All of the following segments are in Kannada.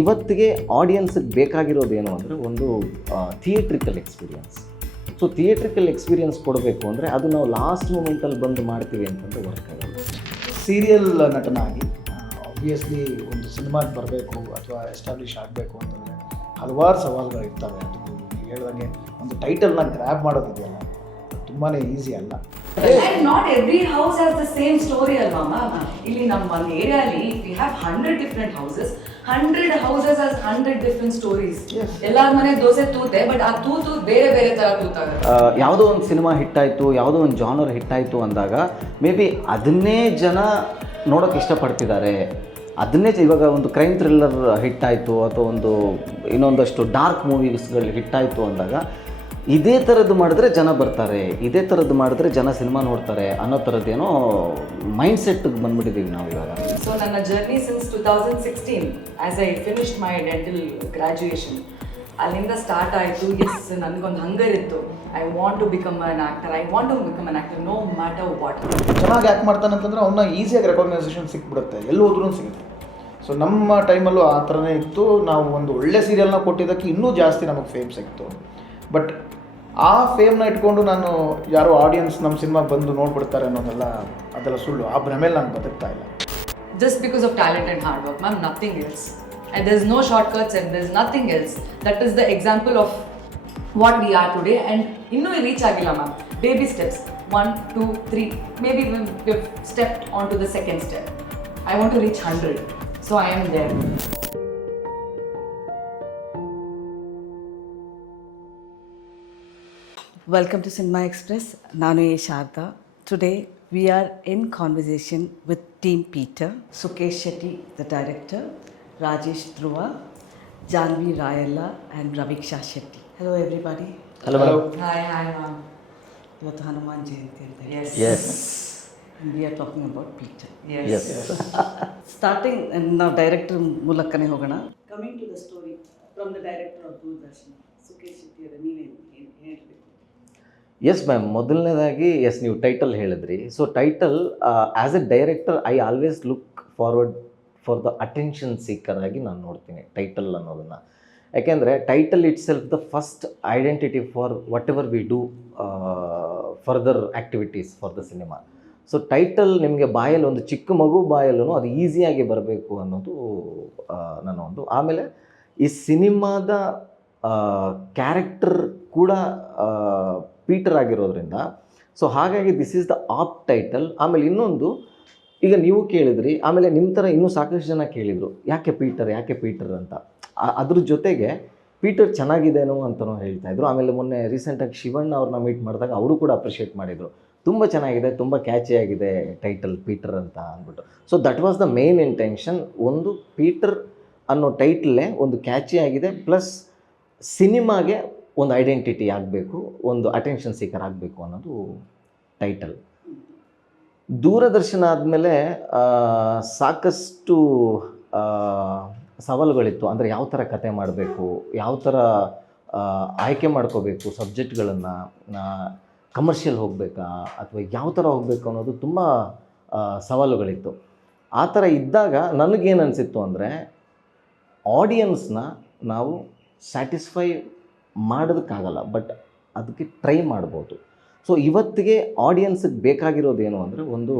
ಇವತ್ತಿಗೆ ಆಡಿಯನ್ಸಿಗೆ ಬೇಕಾಗಿರೋದೇನು ಅಂದರೆ ಒಂದು theatrical experience. So theatrical experience ಕೊಡಬೇಕು ಅಂದರೆ ಅದು ನಾವು ಲಾಸ್ಟ್ ಮೂಮೆಂಟಲ್ಲಿ ಬಂದು ಮಾಡ್ತೀವಿ ಅಂತಂದರೆ ವರ್ಕ್ ಆಗಲ್ಲ. ಸೀರಿಯಲ್ ನಟನಾಗಿ ಆಬ್ವಿಯಸ್ಲಿ ಒಂದು ಸಿನಿಮಾಗೆ ಬರಬೇಕು ಅಥವಾ ಎಸ್ಟಾಬ್ಲಿಷ್ ಆಗಬೇಕು ಅಂತಂದರೆ ಹಲವಾರು ಸವಾಲುಗಳು ಇರ್ತವೆ. ಅದು ಹೇಳ್ದಂಗೆ ಒಂದು ಟೈಟಲ್ನ ಗ್ರ್ಯಾಬ್ ಮಾಡೋದಿದೆಯಲ್ಲ, ತುಂಬಾ ಈಸಿ ಅಲ್ಲ. And not every house has the same story alva ma'am. ಇಲ್ಲಿ ನಮ್ಮ ಒಂದು ಏರಿಯಾಲಿ we have 100 different houses. 100 houses has 100 different stories. ಎಲ್ಲಾರ ಮನೆ ದೋಸೆ ತೂತೆ, ಬಟ್ ಆ ತೂತು ಬೇರೆ ಬೇರೆ ತರ ತೂತಾಗುತ್ತೆ. ಯಾವುದೋ ಒಂದು ಸಿನಿಮಾ ಹಿಟ್ಟಾಯಿತು, ಯಾವುದೋ ಒಂದು ಜಾನರ್ ಹಿಟ್ಟಾಯಿತು ಅಂದಾಗ ಮೇ ಬಿ ಅದನ್ನೇ ಜನ ನೋಡೋಕೆ ಇಷ್ಟಪಡ್ತಿದ್ದಾರೆ. ಅದನ್ನೇ ಇವಾಗ ಒಂದು ಕ್ರೈಮ್ ಥ್ರಿಲ್ಲರ್ ಹಿಟ್ಟಾಯಿತು ಅಥವಾ ಒಂದು ಇನ್ನೊಂದಷ್ಟು ಡಾರ್ಕ್ ಮೂವೀಸ್ಗಳು ಹಿಟ್ಟಾಯಿತು ಅಂದಾಗ ಇದೇ ಥರದ್ದು ಮಾಡಿದ್ರೆ ಜನ ಬರ್ತಾರೆ, ಇದೇ ಥರದ್ದು ಮಾಡಿದ್ರೆ ಜನ ಸಿನಿಮಾ ನೋಡ್ತಾರೆ ಅನ್ನೋ ಥರದ್ದೇನೋ ಮೈಂಡ್ ಸೆಟ್ಗೆ ಬಂದ್ಬಿಟ್ಟಿದ್ದೀವಿ ನಾವು ಇವಾಗ. ಸೊ ನನ್ನ journey since 2016 as I finished my dental graduation, ಅಲ್ಲಿಂದ ಸ್ಟಾರ್ಟ್ ಆಯಿತು. ಎಸ್, ನನಗೊಂದು ಹಂಗರ್ ಇತ್ತು. I want to become an actor, I want to become an actor no matter what. ಚೆನ್ನಾಗಿ ಆ್ಯಕ್ಟ್ ಮಾಡ್ತಾನಂತಂದ್ರೆ ಅವನ್ನ ಈಸಿಯಾಗಿ ರೆಕಾಗ್ನೈಸೇಷನ್ ಸಿಕ್ಬಿಡುತ್ತೆ, ಎಲ್ಲಿ ಹೋದ್ರೂ ಸಿಗುತ್ತೆ. ಸೊ ನಮ್ಮ ಟೈಮಲ್ಲೂ ಆ ಥರನೇ ಇತ್ತು. ನಾವು ಒಂದು ಒಳ್ಳೆ ಸೀರಿಯಲ್ನ ಕೊಟ್ಟಿದ್ದಕ್ಕೆ ಇನ್ನೂ ಜಾಸ್ತಿ ನಮಗೆ ಫೇಮ್ ಸಿಕ್ತು. ಬಟ್ ಆ ಫೇಮ್ನ ಇಟ್ಕೊಂಡು ನಾನು ಯಾರೋ ಆಡಿಯನ್ಸ್ ನಮ್ಮ ಸಿನಿಮಾಗೆ ಬಂದು ನೋಡ್ಬಿಡ್ತಾರೆ ಅನ್ನೋದೆಲ್ಲ ಅದೆಲ್ಲ ಸುಳ್ಳು. ಆ ಭ್ರಮೇಲಿ ನಾನು ಬದುಕ್ತಾ ಇಲ್ಲ. Just because of talent and hard work, ma'am, nothing else. And there's no shortcuts and there's nothing else. That is the example of what we are today. And ಇನ್ನೂ reach ಆಗಿಲ್ಲ ma'am. Baby steps, 1, 2, 3. Maybe we've stepped onto the second step. I want to reach 100. So I am there. Welcome to Cinema Express. Nanu A. Sharda. Today we are in conversation with Team Peter. Sukesh Shetty, the director, Rajesh Dhruva, Janvi Rayala and Raviksha Shetty. Hello everybody. Hello. Hi ma'am. Ivattu Hanuman Jayanti anta. Yes. And we are talking about Peter. Yes. Starting now director ಮೂಲಕನೇ ಹೋಗೋಣ. Coming to the story from the director of Doordarshan, Sukesh Shetty ಅವರೇ ನೀವೇನು ಹೇಳಬೇಕು? ಎಸ್ ಮ್ಯಾಮ್, ಮೊದಲನೇದಾಗಿ ನೀವು ಟೈಟಲ್ ಹೇಳಿದ್ರಿ. So title as a director I always look forward for the attention speaker ಆಗಿ ನಾನು ನೋಡ್ತೀನಿ ಟೈಟಲ್ ಅನ್ನೋದನ್ನು. ಯಾಕೆಂದರೆ title it self the first identity for what ever we do further activities for the cinema. So title ನಿಮಗೆ ಬಾಯಲ್ಲಿ ಒಂದು ಚಿಕ್ಕ ಮಗು ಬಾಯಲ್ಲೂ ಅದು ಈಸಿಯಾಗಿ ಬರಬೇಕು ಅನ್ನೋದು ನನ್ನ ಒಂದು. ಆಮೇಲೆ ಈ ಸಿನಿಮಾದ ಕ್ಯಾರೆಕ್ಟರ್ ಕೂಡ ಪೀಟರ್ ಆಗಿರೋದ್ರಿಂದ ಸೊ ಹಾಗಾಗಿ this is the apt title. ಆಮೇಲೆ ಇನ್ನೊಂದು, ಈಗ ನೀವು ಕೇಳಿದ್ರಿ, ಆಮೇಲೆ ನಿಮ್ಮ ಥರ ಇನ್ನೂ ಸಾಕಷ್ಟು ಜನ ಕೇಳಿದರು ಯಾಕೆ ಪೀಟರ್ ಅಂತ. ಅದ್ರ ಜೊತೆಗೆ ಪೀಟರ್ ಚೆನ್ನಾಗಿದೆನೋ ಅಂತಲೂ ಹೇಳ್ತಾಯಿದ್ರು. ಆಮೇಲೆ ಮೊನ್ನೆ ರೀಸೆಂಟಾಗಿ ಶಿವಣ್ಣ ಅವ್ರನ್ನ ಮೀಟ್ ಮಾಡಿದಾಗ ಅವರು ಕೂಡ ಅಪ್ರಿಷಿಯೇಟ್ ಮಾಡಿದರು, ತುಂಬ ಚೆನ್ನಾಗಿದೆ, ತುಂಬ ಕ್ಯಾಚಿಯಾಗಿದೆ ಟೈಟಲ್ ಪೀಟರ್ ಅಂತ ಅಂದ್ಬಿಟ್ಟು. So that was the main intention. ಒಂದು ಪೀಟರ್ ಅನ್ನೋ ಟೈಟಲ್ಲೇ ಒಂದು ಕ್ಯಾಚಿಯಾಗಿದೆ, ಪ್ಲಸ್ ಸಿನಿಮಾಗೆ ಒಂದು ಐಡೆಂಟಿಟಿ ಆಗಬೇಕು, ಒಂದು ಅಟೆನ್ಷನ್ ಸೀಕರ್ ಆಗಬೇಕು ಅನ್ನೋದು ಟೈಟಲ್. ದೂರದರ್ಶನ ಆದಮೇಲೆ ಸಾಕಷ್ಟು ಸವಾಲುಗಳಿತ್ತು. ಅಂದರೆ ಯಾವ ಥರ ಕತೆ ಮಾಡಬೇಕು, ಯಾವ ಥರ ಆಯ್ಕೆ ಮಾಡ್ಕೋಬೇಕು ಸಬ್ಜೆಕ್ಟ್ಗಳನ್ನು, ಕಮರ್ಷಿಯಲ್ ಹೋಗಬೇಕಾ ಅಥವಾ ಯಾವ ಥರ ಹೋಗಬೇಕು ಅನ್ನೋದು ತುಂಬ ಸವಾಲುಗಳಿತ್ತು. ಆ ಥರ ಇದ್ದಾಗ ನನಗೇನು ಅನಿಸಿತ್ತು ಅಂದರೆ ಆಡಿಯನ್ಸ್ನ ನಾವು ಸ್ಯಾಟಿಸ್ಫೈ ಮಾಡೋದಕ್ಕಾಗಲ್ಲ, ಬಟ್ ಅದಕ್ಕೆ ಟ್ರೈ ಮಾಡ್ಬೋದು. ಸೊ ಇವತ್ತಿಗೆ ಆಡಿಯನ್ಸಿಗೆ ಬೇಕಾಗಿರೋದೇನು ಅಂದರೆ ಒಂದು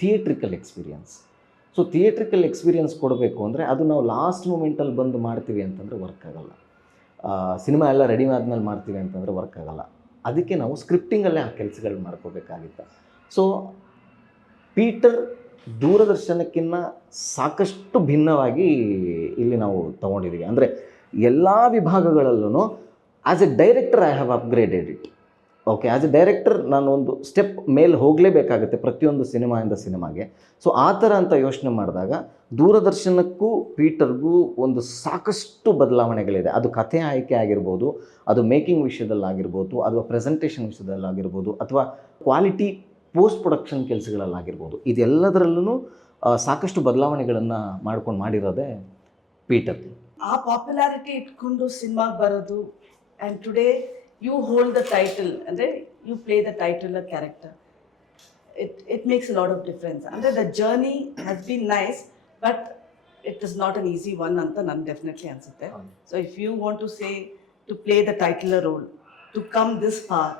theatrical experience. So theatrical experience ಕೊಡಬೇಕು ಅಂದರೆ ಅದು ನಾವು ಲಾಸ್ಟ್ ಮೂಮೆಂಟಲ್ಲಿ ಬಂದು ಮಾಡ್ತೀವಿ ಅಂತಂದರೆ ವರ್ಕ್ ಆಗಲ್ಲ. ಸಿನಿಮಾ ಎಲ್ಲ ರೆಡಿ ಆದಮೇಲೆ ಮಾಡ್ತೀವಿ ಅಂತಂದರೆ ವರ್ಕ್ ಆಗಲ್ಲ. ಅದಕ್ಕೆ ನಾವು ಸ್ಕ್ರಿಪ್ಟಿಂಗಲ್ಲೇ ಆ ಕೆಲಸಗಳು ಮಾಡ್ಕೋಬೇಕಾಗಿತ್ತು. ಸೊ ಪೀಟರ್ ದೂರದರ್ಶನಕ್ಕಿಂತ ಸಾಕಷ್ಟು ಭಿನ್ನವಾಗಿ ಇಲ್ಲಿ ನಾವು ತೊಗೊಂಡಿದ್ದೀವಿ. ಅಂದರೆ ಎಲ್ಲ ವಿಭಾಗಗಳಲ್ಲೂ as a director I have upgraded it. Okay, as a director ನಾನು ಒಂದು ಸ್ಟೆಪ್ ಮೇಲೆ ಹೋಗಲೇಬೇಕಾಗುತ್ತೆ ಪ್ರತಿಯೊಂದು ಸಿನಿಮಾಯಿಂದ ಸಿನಿಮಾಗೆ. ಸೊ ಆ ಥರ ಅಂತ ಯೋಚನೆ ಮಾಡಿದಾಗ ದೂರದರ್ಶನಕ್ಕೂ ಪೀಟರ್ಗೂ ಒಂದು ಸಾಕಷ್ಟು ಬದಲಾವಣೆಗಳಿದೆ. ಅದು ಕಥೆ ಆಯ್ಕೆ ಆಗಿರ್ಬೋದು, ಅದು ಮೇಕಿಂಗ್ ವಿಷಯದಲ್ಲಾಗಿರ್ಬೋದು, ಅಥವಾ ಪ್ರೆಸೆಂಟೇಷನ್ ವಿಷಯದಲ್ಲಾಗಿರ್ಬೋದು, ಅಥವಾ ಕ್ವಾಲಿಟಿ ಪೋಸ್ಟ್ ಪ್ರೊಡಕ್ಷನ್ ಕೆಲಸಗಳಲ್ಲಾಗಿರ್ಬೋದು. ಇದೆಲ್ಲದರಲ್ಲೂ ಸಾಕಷ್ಟು ಬದಲಾವಣೆಗಳನ್ನು ಮಾಡ್ಕೊಂಡು ಮಾಡಿರೋದೇ ಪೀಟರ್. ಆ ಪಾಪ್ಯುಲಾರಿಟಿ ಇಟ್ಕೊಂಡು ಸಿನಿಮಾಗೆ ಬರೋದು, and today you hold the title, ಅಂದರೆ you play the title a character. It makes a lot of difference. Under the journey has been nice, but it is not an easy one ಅಂತ ನನ್ಗೆ ಡೆಫಿನೆಟ್ಲಿ ಅನ್ಸುತ್ತೆ. ಹೌದು. So if you want to say to play the titular role to come this far,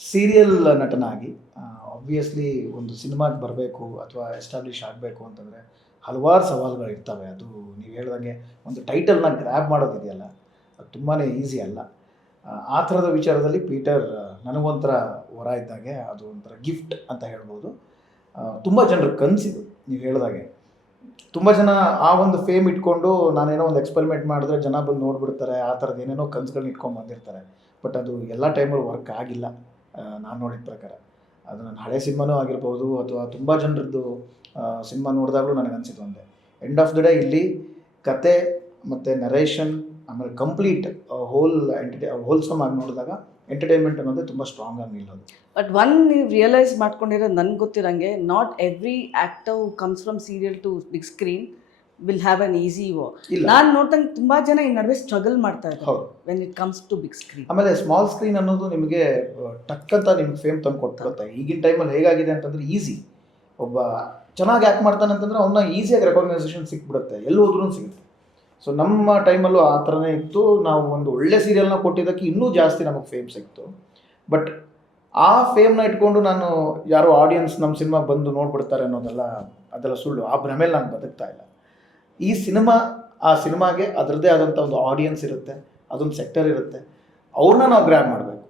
serial ನಟನಾಗಿ ಆಬ್ವಿಯಸ್ಲಿ ಒಂದು ಸಿನಿಮಾಗೆ ಬರಬೇಕು ಅಥವಾ ಎಸ್ಟಾಬ್ಲಿಷ್ ಆಗಬೇಕು ಅಂತಂದರೆ ಹಲವಾರು ಸವಾಲುಗಳು ಇರ್ತವೆ. ಅದು ನೀವು ಹೇಳ್ದಂಗೆ ಒಂದು ಟೈಟಲ್ನ ಗ್ರ್ಯಾಬ್ ಮಾಡೋದಿದೆಯಲ್ಲ, ಅದು ತುಂಬಾ ಈಸಿ ಅಲ್ಲ. ಆ ಥರದ ವಿಚಾರದಲ್ಲಿ ಪೀಟರ್ ನನಗೊಂಥರ ವರ ಇದ್ದಾಗೆ, ಅದು ಒಂಥರ ಗಿಫ್ಟ್ ಅಂತ ಹೇಳ್ಬೋದು. ತುಂಬ ಜನರ ಕನಸಿದು ನೀವು ಹೇಳ್ದಾಗೆ. ತುಂಬ ಜನ ಆ ಒಂದು ಫೇಮ್ ಇಟ್ಕೊಂಡು ನಾನೇನೋ ಒಂದು ಎಕ್ಸ್ಪೆರಿಮೆಂಟ್ ಮಾಡಿದ್ರೆ ಜನ ಬಂದು ನೋಡ್ಬಿಡ್ತಾರೆ, ಆ ಥರದ್ದು ಏನೇನೋ ಕನಸುಗಳನ್ನ ಇಟ್ಕೊಂಡು ಬಂದಿರ್ತಾರೆ. ಬಟ್ ಅದು ಎಲ್ಲ ಟೈಮಲ್ಲಿ ವರ್ಕ್ ಆಗಿಲ್ಲ ನಾನು ನೋಡಿದ ಪ್ರಕಾರ. ಅದು ನನ್ನ ಹಳೆ ಸಿನಿಮಾನೂ ಆಗಿರ್ಬೋದು ಅಥವಾ ತುಂಬ ಜನರದ್ದು ಸಿನಿಮಾ ನೋಡಿದಾಗಲೂ ನನಗನ್ಸಿದ್ದು ಒಂದೇ, ಎಂಡ್ ಆಫ್ ದ ಡೇ ಇಲ್ಲಿ ಕತೆ ಮತ್ತು ನರೇಷನ್ ಆಮೇಲೆ ಕಂಪ್ಲೀಟ್ ಹೋಲ್ಸಮ್ ಆಗಿ ನೋಡಿದಾಗ ಎಂಟರ್ಟೈನ್ಮೆಂಟ್ ಅನ್ನೋದೇ ತುಂಬ ಸ್ಟ್ರಾಂಗ್ ಆಗಿ ನಿಲ್ಲೋದು. ಬಟ್ ಒನ್ ನೀವು ರಿಯಲೈಸ್ ಮಾಡ್ಕೊಂಡಿರೋದು ನನ್ಗೆ ಗೊತ್ತಿರಂಗೆ, not every actor who comes from serial to big screen will have an easy woe. ನಾನು ನೋಡ್ದಂಗೆ ತುಂಬ ಜನ ಈ ನಡುವೆ ಸ್ಟ್ರಗಲ್ ಮಾಡ್ತಾ ಇದ್ದಾರೆ when it comes to big screen. ಆಮೇಲೆ ಸ್ಮಾಲ್ ಸ್ಕ್ರೀನ್ ಅನ್ನೋದು ನಿಮಗೆ ಟಕ್ ಅಂತ ನಿಮ್ಗೆ ಫೇಮ್ ತಂದು ಕೊಟ್ಬಿಡುತ್ತೆ. ಈಗಿನ ಟೈಮಲ್ಲಿ ಹೇಗಾಗಿದೆ ಅಂತಂದರೆ ಈಸಿ, ಒಬ್ಬ ಚೆನ್ನಾಗಿ ಆ್ಯಕ್ಟ್ ಮಾಡ್ತಾನೆ ಅಂತಂದರೆ ಅವನ್ನ ಈಸಿಯಾಗಿ ರೆಕಾಗ್ನೈಸೇಷನ್ ಸಿಕ್ಬಿಡುತ್ತೆ, ಎಲ್ಲಿ ಹೋದ್ರೂ ಸಿಗುತ್ತೆ. ಸೊ ನಮ್ಮ ಟೈಮಲ್ಲೂ ಆ ಥರನೇ ಇತ್ತು. ನಾವು ಒಂದು ಒಳ್ಳೆ ಸೀರಿಯಲ್ನ ಕೊಟ್ಟಿದ್ದಕ್ಕೆ ಇನ್ನೂ ಜಾಸ್ತಿ ನಮಗೆ ಫೇಮ್ ಸಿಕ್ತು. ಬಟ್ ಆ ಫೇಮ್ನ ಇಟ್ಕೊಂಡು ನಾನು ಯಾರೋ ಆಡಿಯನ್ಸ್ ನಮ್ಮ ಸಿನಿಮಾಗೆ ಬಂದು ನೋಡ್ಬಿಡ್ತಾರೆ ಅನ್ನೋದೆಲ್ಲ ಅದೆಲ್ಲ ಸುಳ್ಳು. ಆ ಭ್ರಮೇಲಿ ನಾನು ಬದುಕ್ತಾ ಇಲ್ಲ. ಈ ಸಿನಿಮಾ ಆ ಸಿನಿಮಾಗೆ ಅದರದ್ದೇ ಆದಂಥ ಒಂದು ಆಡಿಯನ್ಸ್ ಇರುತ್ತೆ, ಅದೊಂದು ಸೆಕ್ಟರ್ ಇರುತ್ತೆ, ಅವ್ರನ್ನ ನಾವು ಗ್ರ್ಯಾಬ್ ಮಾಡಬೇಕು.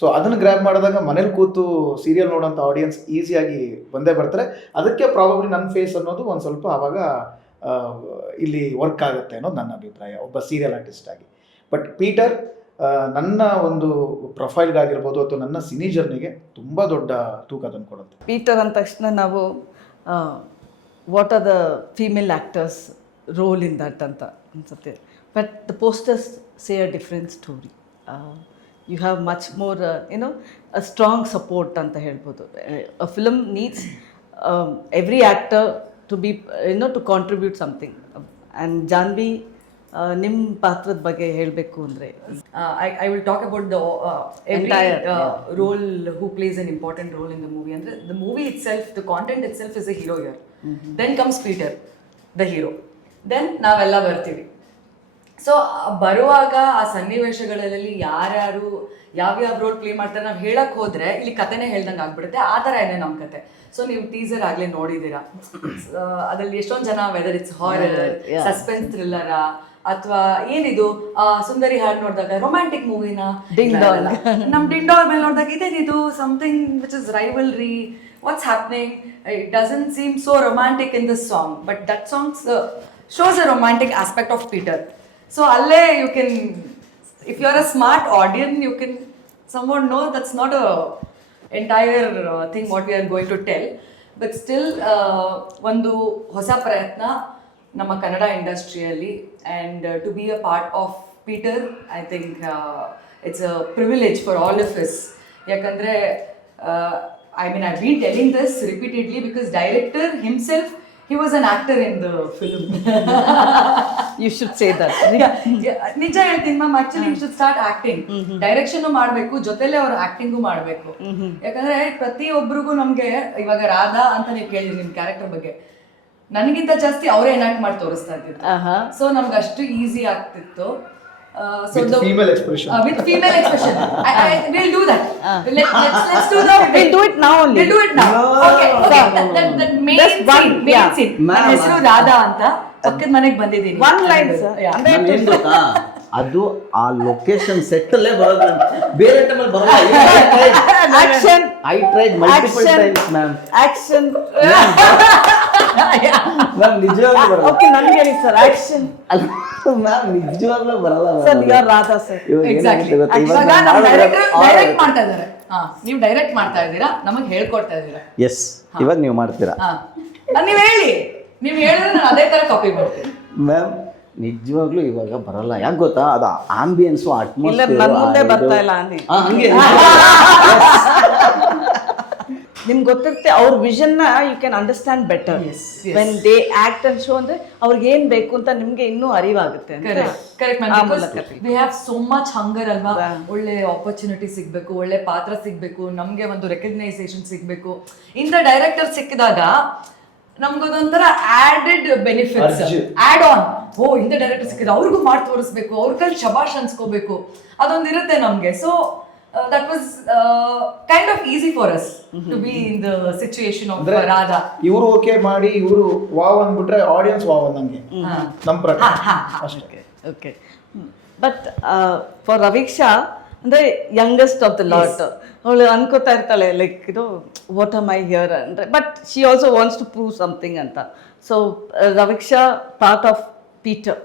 ಸೊ ಅದನ್ನು ಗ್ರ್ಯಾಬ್ ಮಾಡಿದಾಗ ಮನೇಲಿ ಕೂತು ಸೀರಿಯಲ್ ನೋಡೋಂಥ ಆಡಿಯನ್ಸ್ ಈಸಿಯಾಗಿ ಬಂದೇ ಬರ್ತಾರೆ. ಅದಕ್ಕೆ ಪ್ರಾಬಬ್ಲಿ ನನ್ನ ಫೇಸ್ ಅನ್ನೋದು ಒಂದು ಸ್ವಲ್ಪ ಆವಾಗ ಇಲ್ಲಿ ವರ್ಕ್ ಆಗುತ್ತೆ ಅನ್ನೋದು ನನ್ನ ಅಭಿಪ್ರಾಯ ಒಬ್ಬ ಸೀರಿಯಲ್ ಆರ್ಟಿಸ್ಟ್ ಆಗಿ. ಬಟ್ ಪೀಟರ್ ನನ್ನ ಒಂದು ಪ್ರೊಫೈಲ್ಗಾಗಿರ್ಬೋದು ಅಥವಾ ನನ್ನ ಸಿನಿ ಜರ್ನಿಗೆ ತುಂಬ ದೊಡ್ಡ ತೂಕ ತಂದು ಕೊಡುತ್ತೆ. ಪೀಟರ್ ಅಂದ ತಕ್ಷಣ ನಾವು what are the female actors role in that ಅಂತ ಅನ್ಸುತ್ತೆ. But the posters say a different story. You have much more you know a strong support ಅಂತ ಹೇಳ್ಬೋದು. A film needs every actor to be to contribute something. And Jhanvi, ನಿಮ್ಮ ಪಾತ್ರದ ಬಗ್ಗೆ ಹೇಳಬೇಕು ಅಂದರೆ I will talk about the every Entire, role who plays an important role in the movie. And the movie itself, the content itself is a hero here. Then comes Peter, the hero. Then ನಾವೆಲ್ಲ ಬರ್ತೀವಿ. ಸೊ ಬರುವಾಗ ಆ ಸನ್ನಿವೇಶಗಳಲ್ಲಿ ಯಾರ್ಯಾರು ಯಾವ್ಯಾವ ರೋಲ್ ಪ್ಲೇ ಮಾಡ್ತಾರೆ ನಾವು ಹೇಳಕ್ ಹೋದ್ರೆ ಇಲ್ಲಿ ಕತೆನೇ ಹೇಳ್ದಂಗೆ ಆಗ್ಬಿಡುತ್ತೆ. ಆ ಥರ ಇದೆ ನಮ್ಮ ಕತೆ. ಸೊ ನೀವು ಟೀಸರ್ ಆಗ್ಲೇ ನೋಡಿದ್ದೀರಾ. ಅದ್ರಲ್ಲಿ ಎಷ್ಟೊಂದು ಜನ ವೆದರ್ ಇಟ್ಸ್ ಹಾರರ್, ಸಸ್ಪೆನ್ಸ್ ಥ್ರಿಲ್ಲರ ಅಥವಾ ಏನಿದು ಸುಂದರಿ ಹಾಡು ನೋಡಿದಾಗ ರೊಮ್ಯಾಂಟಿಕ್ ಮೂವಿನ ನಮ್ ಡಿಂಡಾಲ್ ಮೇಲೆ ನೋಡಿದಾಗ ಇದೇನಿದು something which is rivalry, what's happening, it doesn't seem so romantic in this song, but that songs shows a romantic aspect of Peter. So alle you can, if you are a smart audience, you can somewhat know that's not a entire thing what we are going to tell, but still ಒಂದು ಹೊಸ ಪ್ರಯತ್ನ ನಮ್ಮ ಕನ್ನಡ ಇಂಡಸ್ಟ್ರಿಯಲ್ಲಿ. and to be a part of Peter, I think it's a privilege for all of us. ಯಾಕಂದ್ರೆ I mean I've been telling this repeatedly because director himself, he was an actor in the film. You should say that. ನಿಜ ಹೇಳ್ತೀನಿ ma'am, actually you should start acting. Direction ಮಾಡಬೇಕು, ಜೊತೆಲೆ ಅವ್ರು ಆಕ್ಟಿಂಗು ಮಾಡಬೇಕು. ಯಾಕಂದ್ರೆ ಪ್ರತಿಯೊಬ್ಬರಿಗೂ ನಮ್ಗೆ ಇವಾಗ ರಾಧಾ ಅಂತ ನೀವು ಕೇಳಿದ್ರಿ ನಿಮ್ ಕ್ಯಾರೆಕ್ಟರ್ ಬಗ್ಗೆ, ನನಗಿಂತ ಜಾಸ್ತಿ ಅವರೇ ಎನಾಕ್ಟ್ ಮಾಡಿ ತೋರಿಸ್ತಾ ಇದ್ದಿದ್ದು. ಸೊ ನಮ್ಗೆ ಅಷ್ಟು ಈಸಿ ಆಗ್ತಿತ್ತು. With female expression. With female expression. We'll do that. Let's do that. We'll do it now only. We'll do it now. Okay. That main scene. ನನ್ನ ಹೆಸರು ರಾಧಾ ಅಂತ, ಪಕ್ಕದ ಮನೆಗೆ ಬಂದಿದ್ದೀನಿ. One line, sir. ನಾನು ಏನ್ ಗೊತ್ತಾ, ಅದು ಆ ಲೊಕೇಶನ್ ಸೆಟ್ ಅಲ್ಲೇ ಬರೋದು, ಬೇರೆ ಟೈಮಲ್ಲಿ ಬರಲ್ಲ. Action. I tried multiple times, ma'am. Action. Ma'am ನಿಜವಾಗ್ಲೂ ಬರಲ್ಲ. Okay, ನನಗೆ ಹೇಳಿ ಸರ್, ಆಕ್ಷನ್. ಮ್ಯಾಮ್ ನಿಜವಾಗ್ಲೂ ಬರಲ್ಲ. Sir you are Radha sir. Exactly. ಇವಾಗ ನಮ್ಮ ಡೈರೆಕ್ಟ್ ಮಾಡ್ತಾ ಇದ್ದಾರೆ. ನೀವು ಡೈರೆಕ್ಟ್ ಮಾಡ್ತಾ ಇದ್ದೀರಾ, ನಮಗೆ ಹೇಳ್ಕೊಡ್ತಾ ಇದ್ದೀರಾ. ಎಸ್, ಇವಾಗ ನೀವು ಮಾಡ್ತೀರಾ. ನೀವು ಹೇಳಿ, ನೀವು ಹೇಳಿದ್ರೆ ನಾನು ಅದೇ ತರ ಕಾಪಿ ಮಾಡ್ತೀನಿ. ಮ್ಯಾಮ್ ನಿಜವಾಗ್ಲೂ ಇವಾಗ ಬರಲ್ಲ. ಯಾಕೆ ಗೊತ್ತಾ, ಅದು ಆಂಬಿಯನ್ಸು ಇಲ್ಲ, ನನ್ನ ಮುಂದೆ ಬರ್ತಾ ಇಲ್ಲ ಅಂದಿ. ಹಂಗೆ ನಿಮ್ಗೆ ಗೊತ್ತಿರುತ್ತೆ ಅವ್ರ ವಿಷನ್ನ you can understand better when they act and show. ಅಂದ್ರೆ ಅವ್ರಿಗೆ ಏನ್ ಬೇಕು ಅಂತ ನಿಮ್ಗೆ ಇನ್ನೂ ಅರಿವಾಗುತ್ತೆ. We have so much hunger ಅಲ್ವಾ, ಒಳ್ಳೆ ಆಪರ್ಚುನಿಟಿ ಸಿಗ್ಬೇಕು, ಒಳ್ಳೆ ಪಾತ್ರ ಸಿಗ್ಬೇಕು, ನಮ್ಗೆ ಒಂದು ರೆಕಗ್ನೈಸೇಷನ್ ಸಿಗ್ಬೇಕು. ಇಂಥ ಡೈರೆಕ್ಟರ್ ಸಿಕ್ಕಿದಾಗ ನಮ್ಗದೊಂಥರ ಆಡೆಡ್ ಬೆನಿಫಿಟ್ಸ್, ಅರ್ಜು. Add on. ಇಂಥ ಡೈರೆಕ್ಟರ್ ಸಿಕ್ಕಿದ್ರೆ ಅವ್ರಿಗೂ ಮಾಡಿ ತೋರಿಸ್ಬೇಕು, ಅವ್ರ ಕೈಲಿ ಶಬಾಷ್ ಅನ್ಸ್ಕೋಬೇಕು, ಅದೊಂದಿರುತ್ತೆ ನಮ್ಗೆ. So that was kind of easy for us to be in the situation of ಅಂದ್ರೆ ರಾಧಾ. ಇವರು ಓಕೆ ಮಾಡಿ ಇವರು ವಾವ್ ಅಂದ್ಬಿಟ್ರೆ ಆಡಿಯನ್ಸ್ ವಾವ್ ಅಂದಂಗೆ ನಮ್ಮ ಪ್ರಕಾರ ಅಷ್ಟೇ. ಓಕೆ, ಬಟ್ ಫಾರ್ ರವೀಕ್ಷಾ ಅಂದರೆ ಯಂಗೆಸ್ಟ್ ಆಫ್ ದ ಲಾಟ್, ಅವಳು ಅನ್ಕೋತಾ ಇರ್ತಾಳೆ like what am I here ಅಂದರೆ, but she also wants to prove something ಅಂತ. So Raveeksha part of Peter.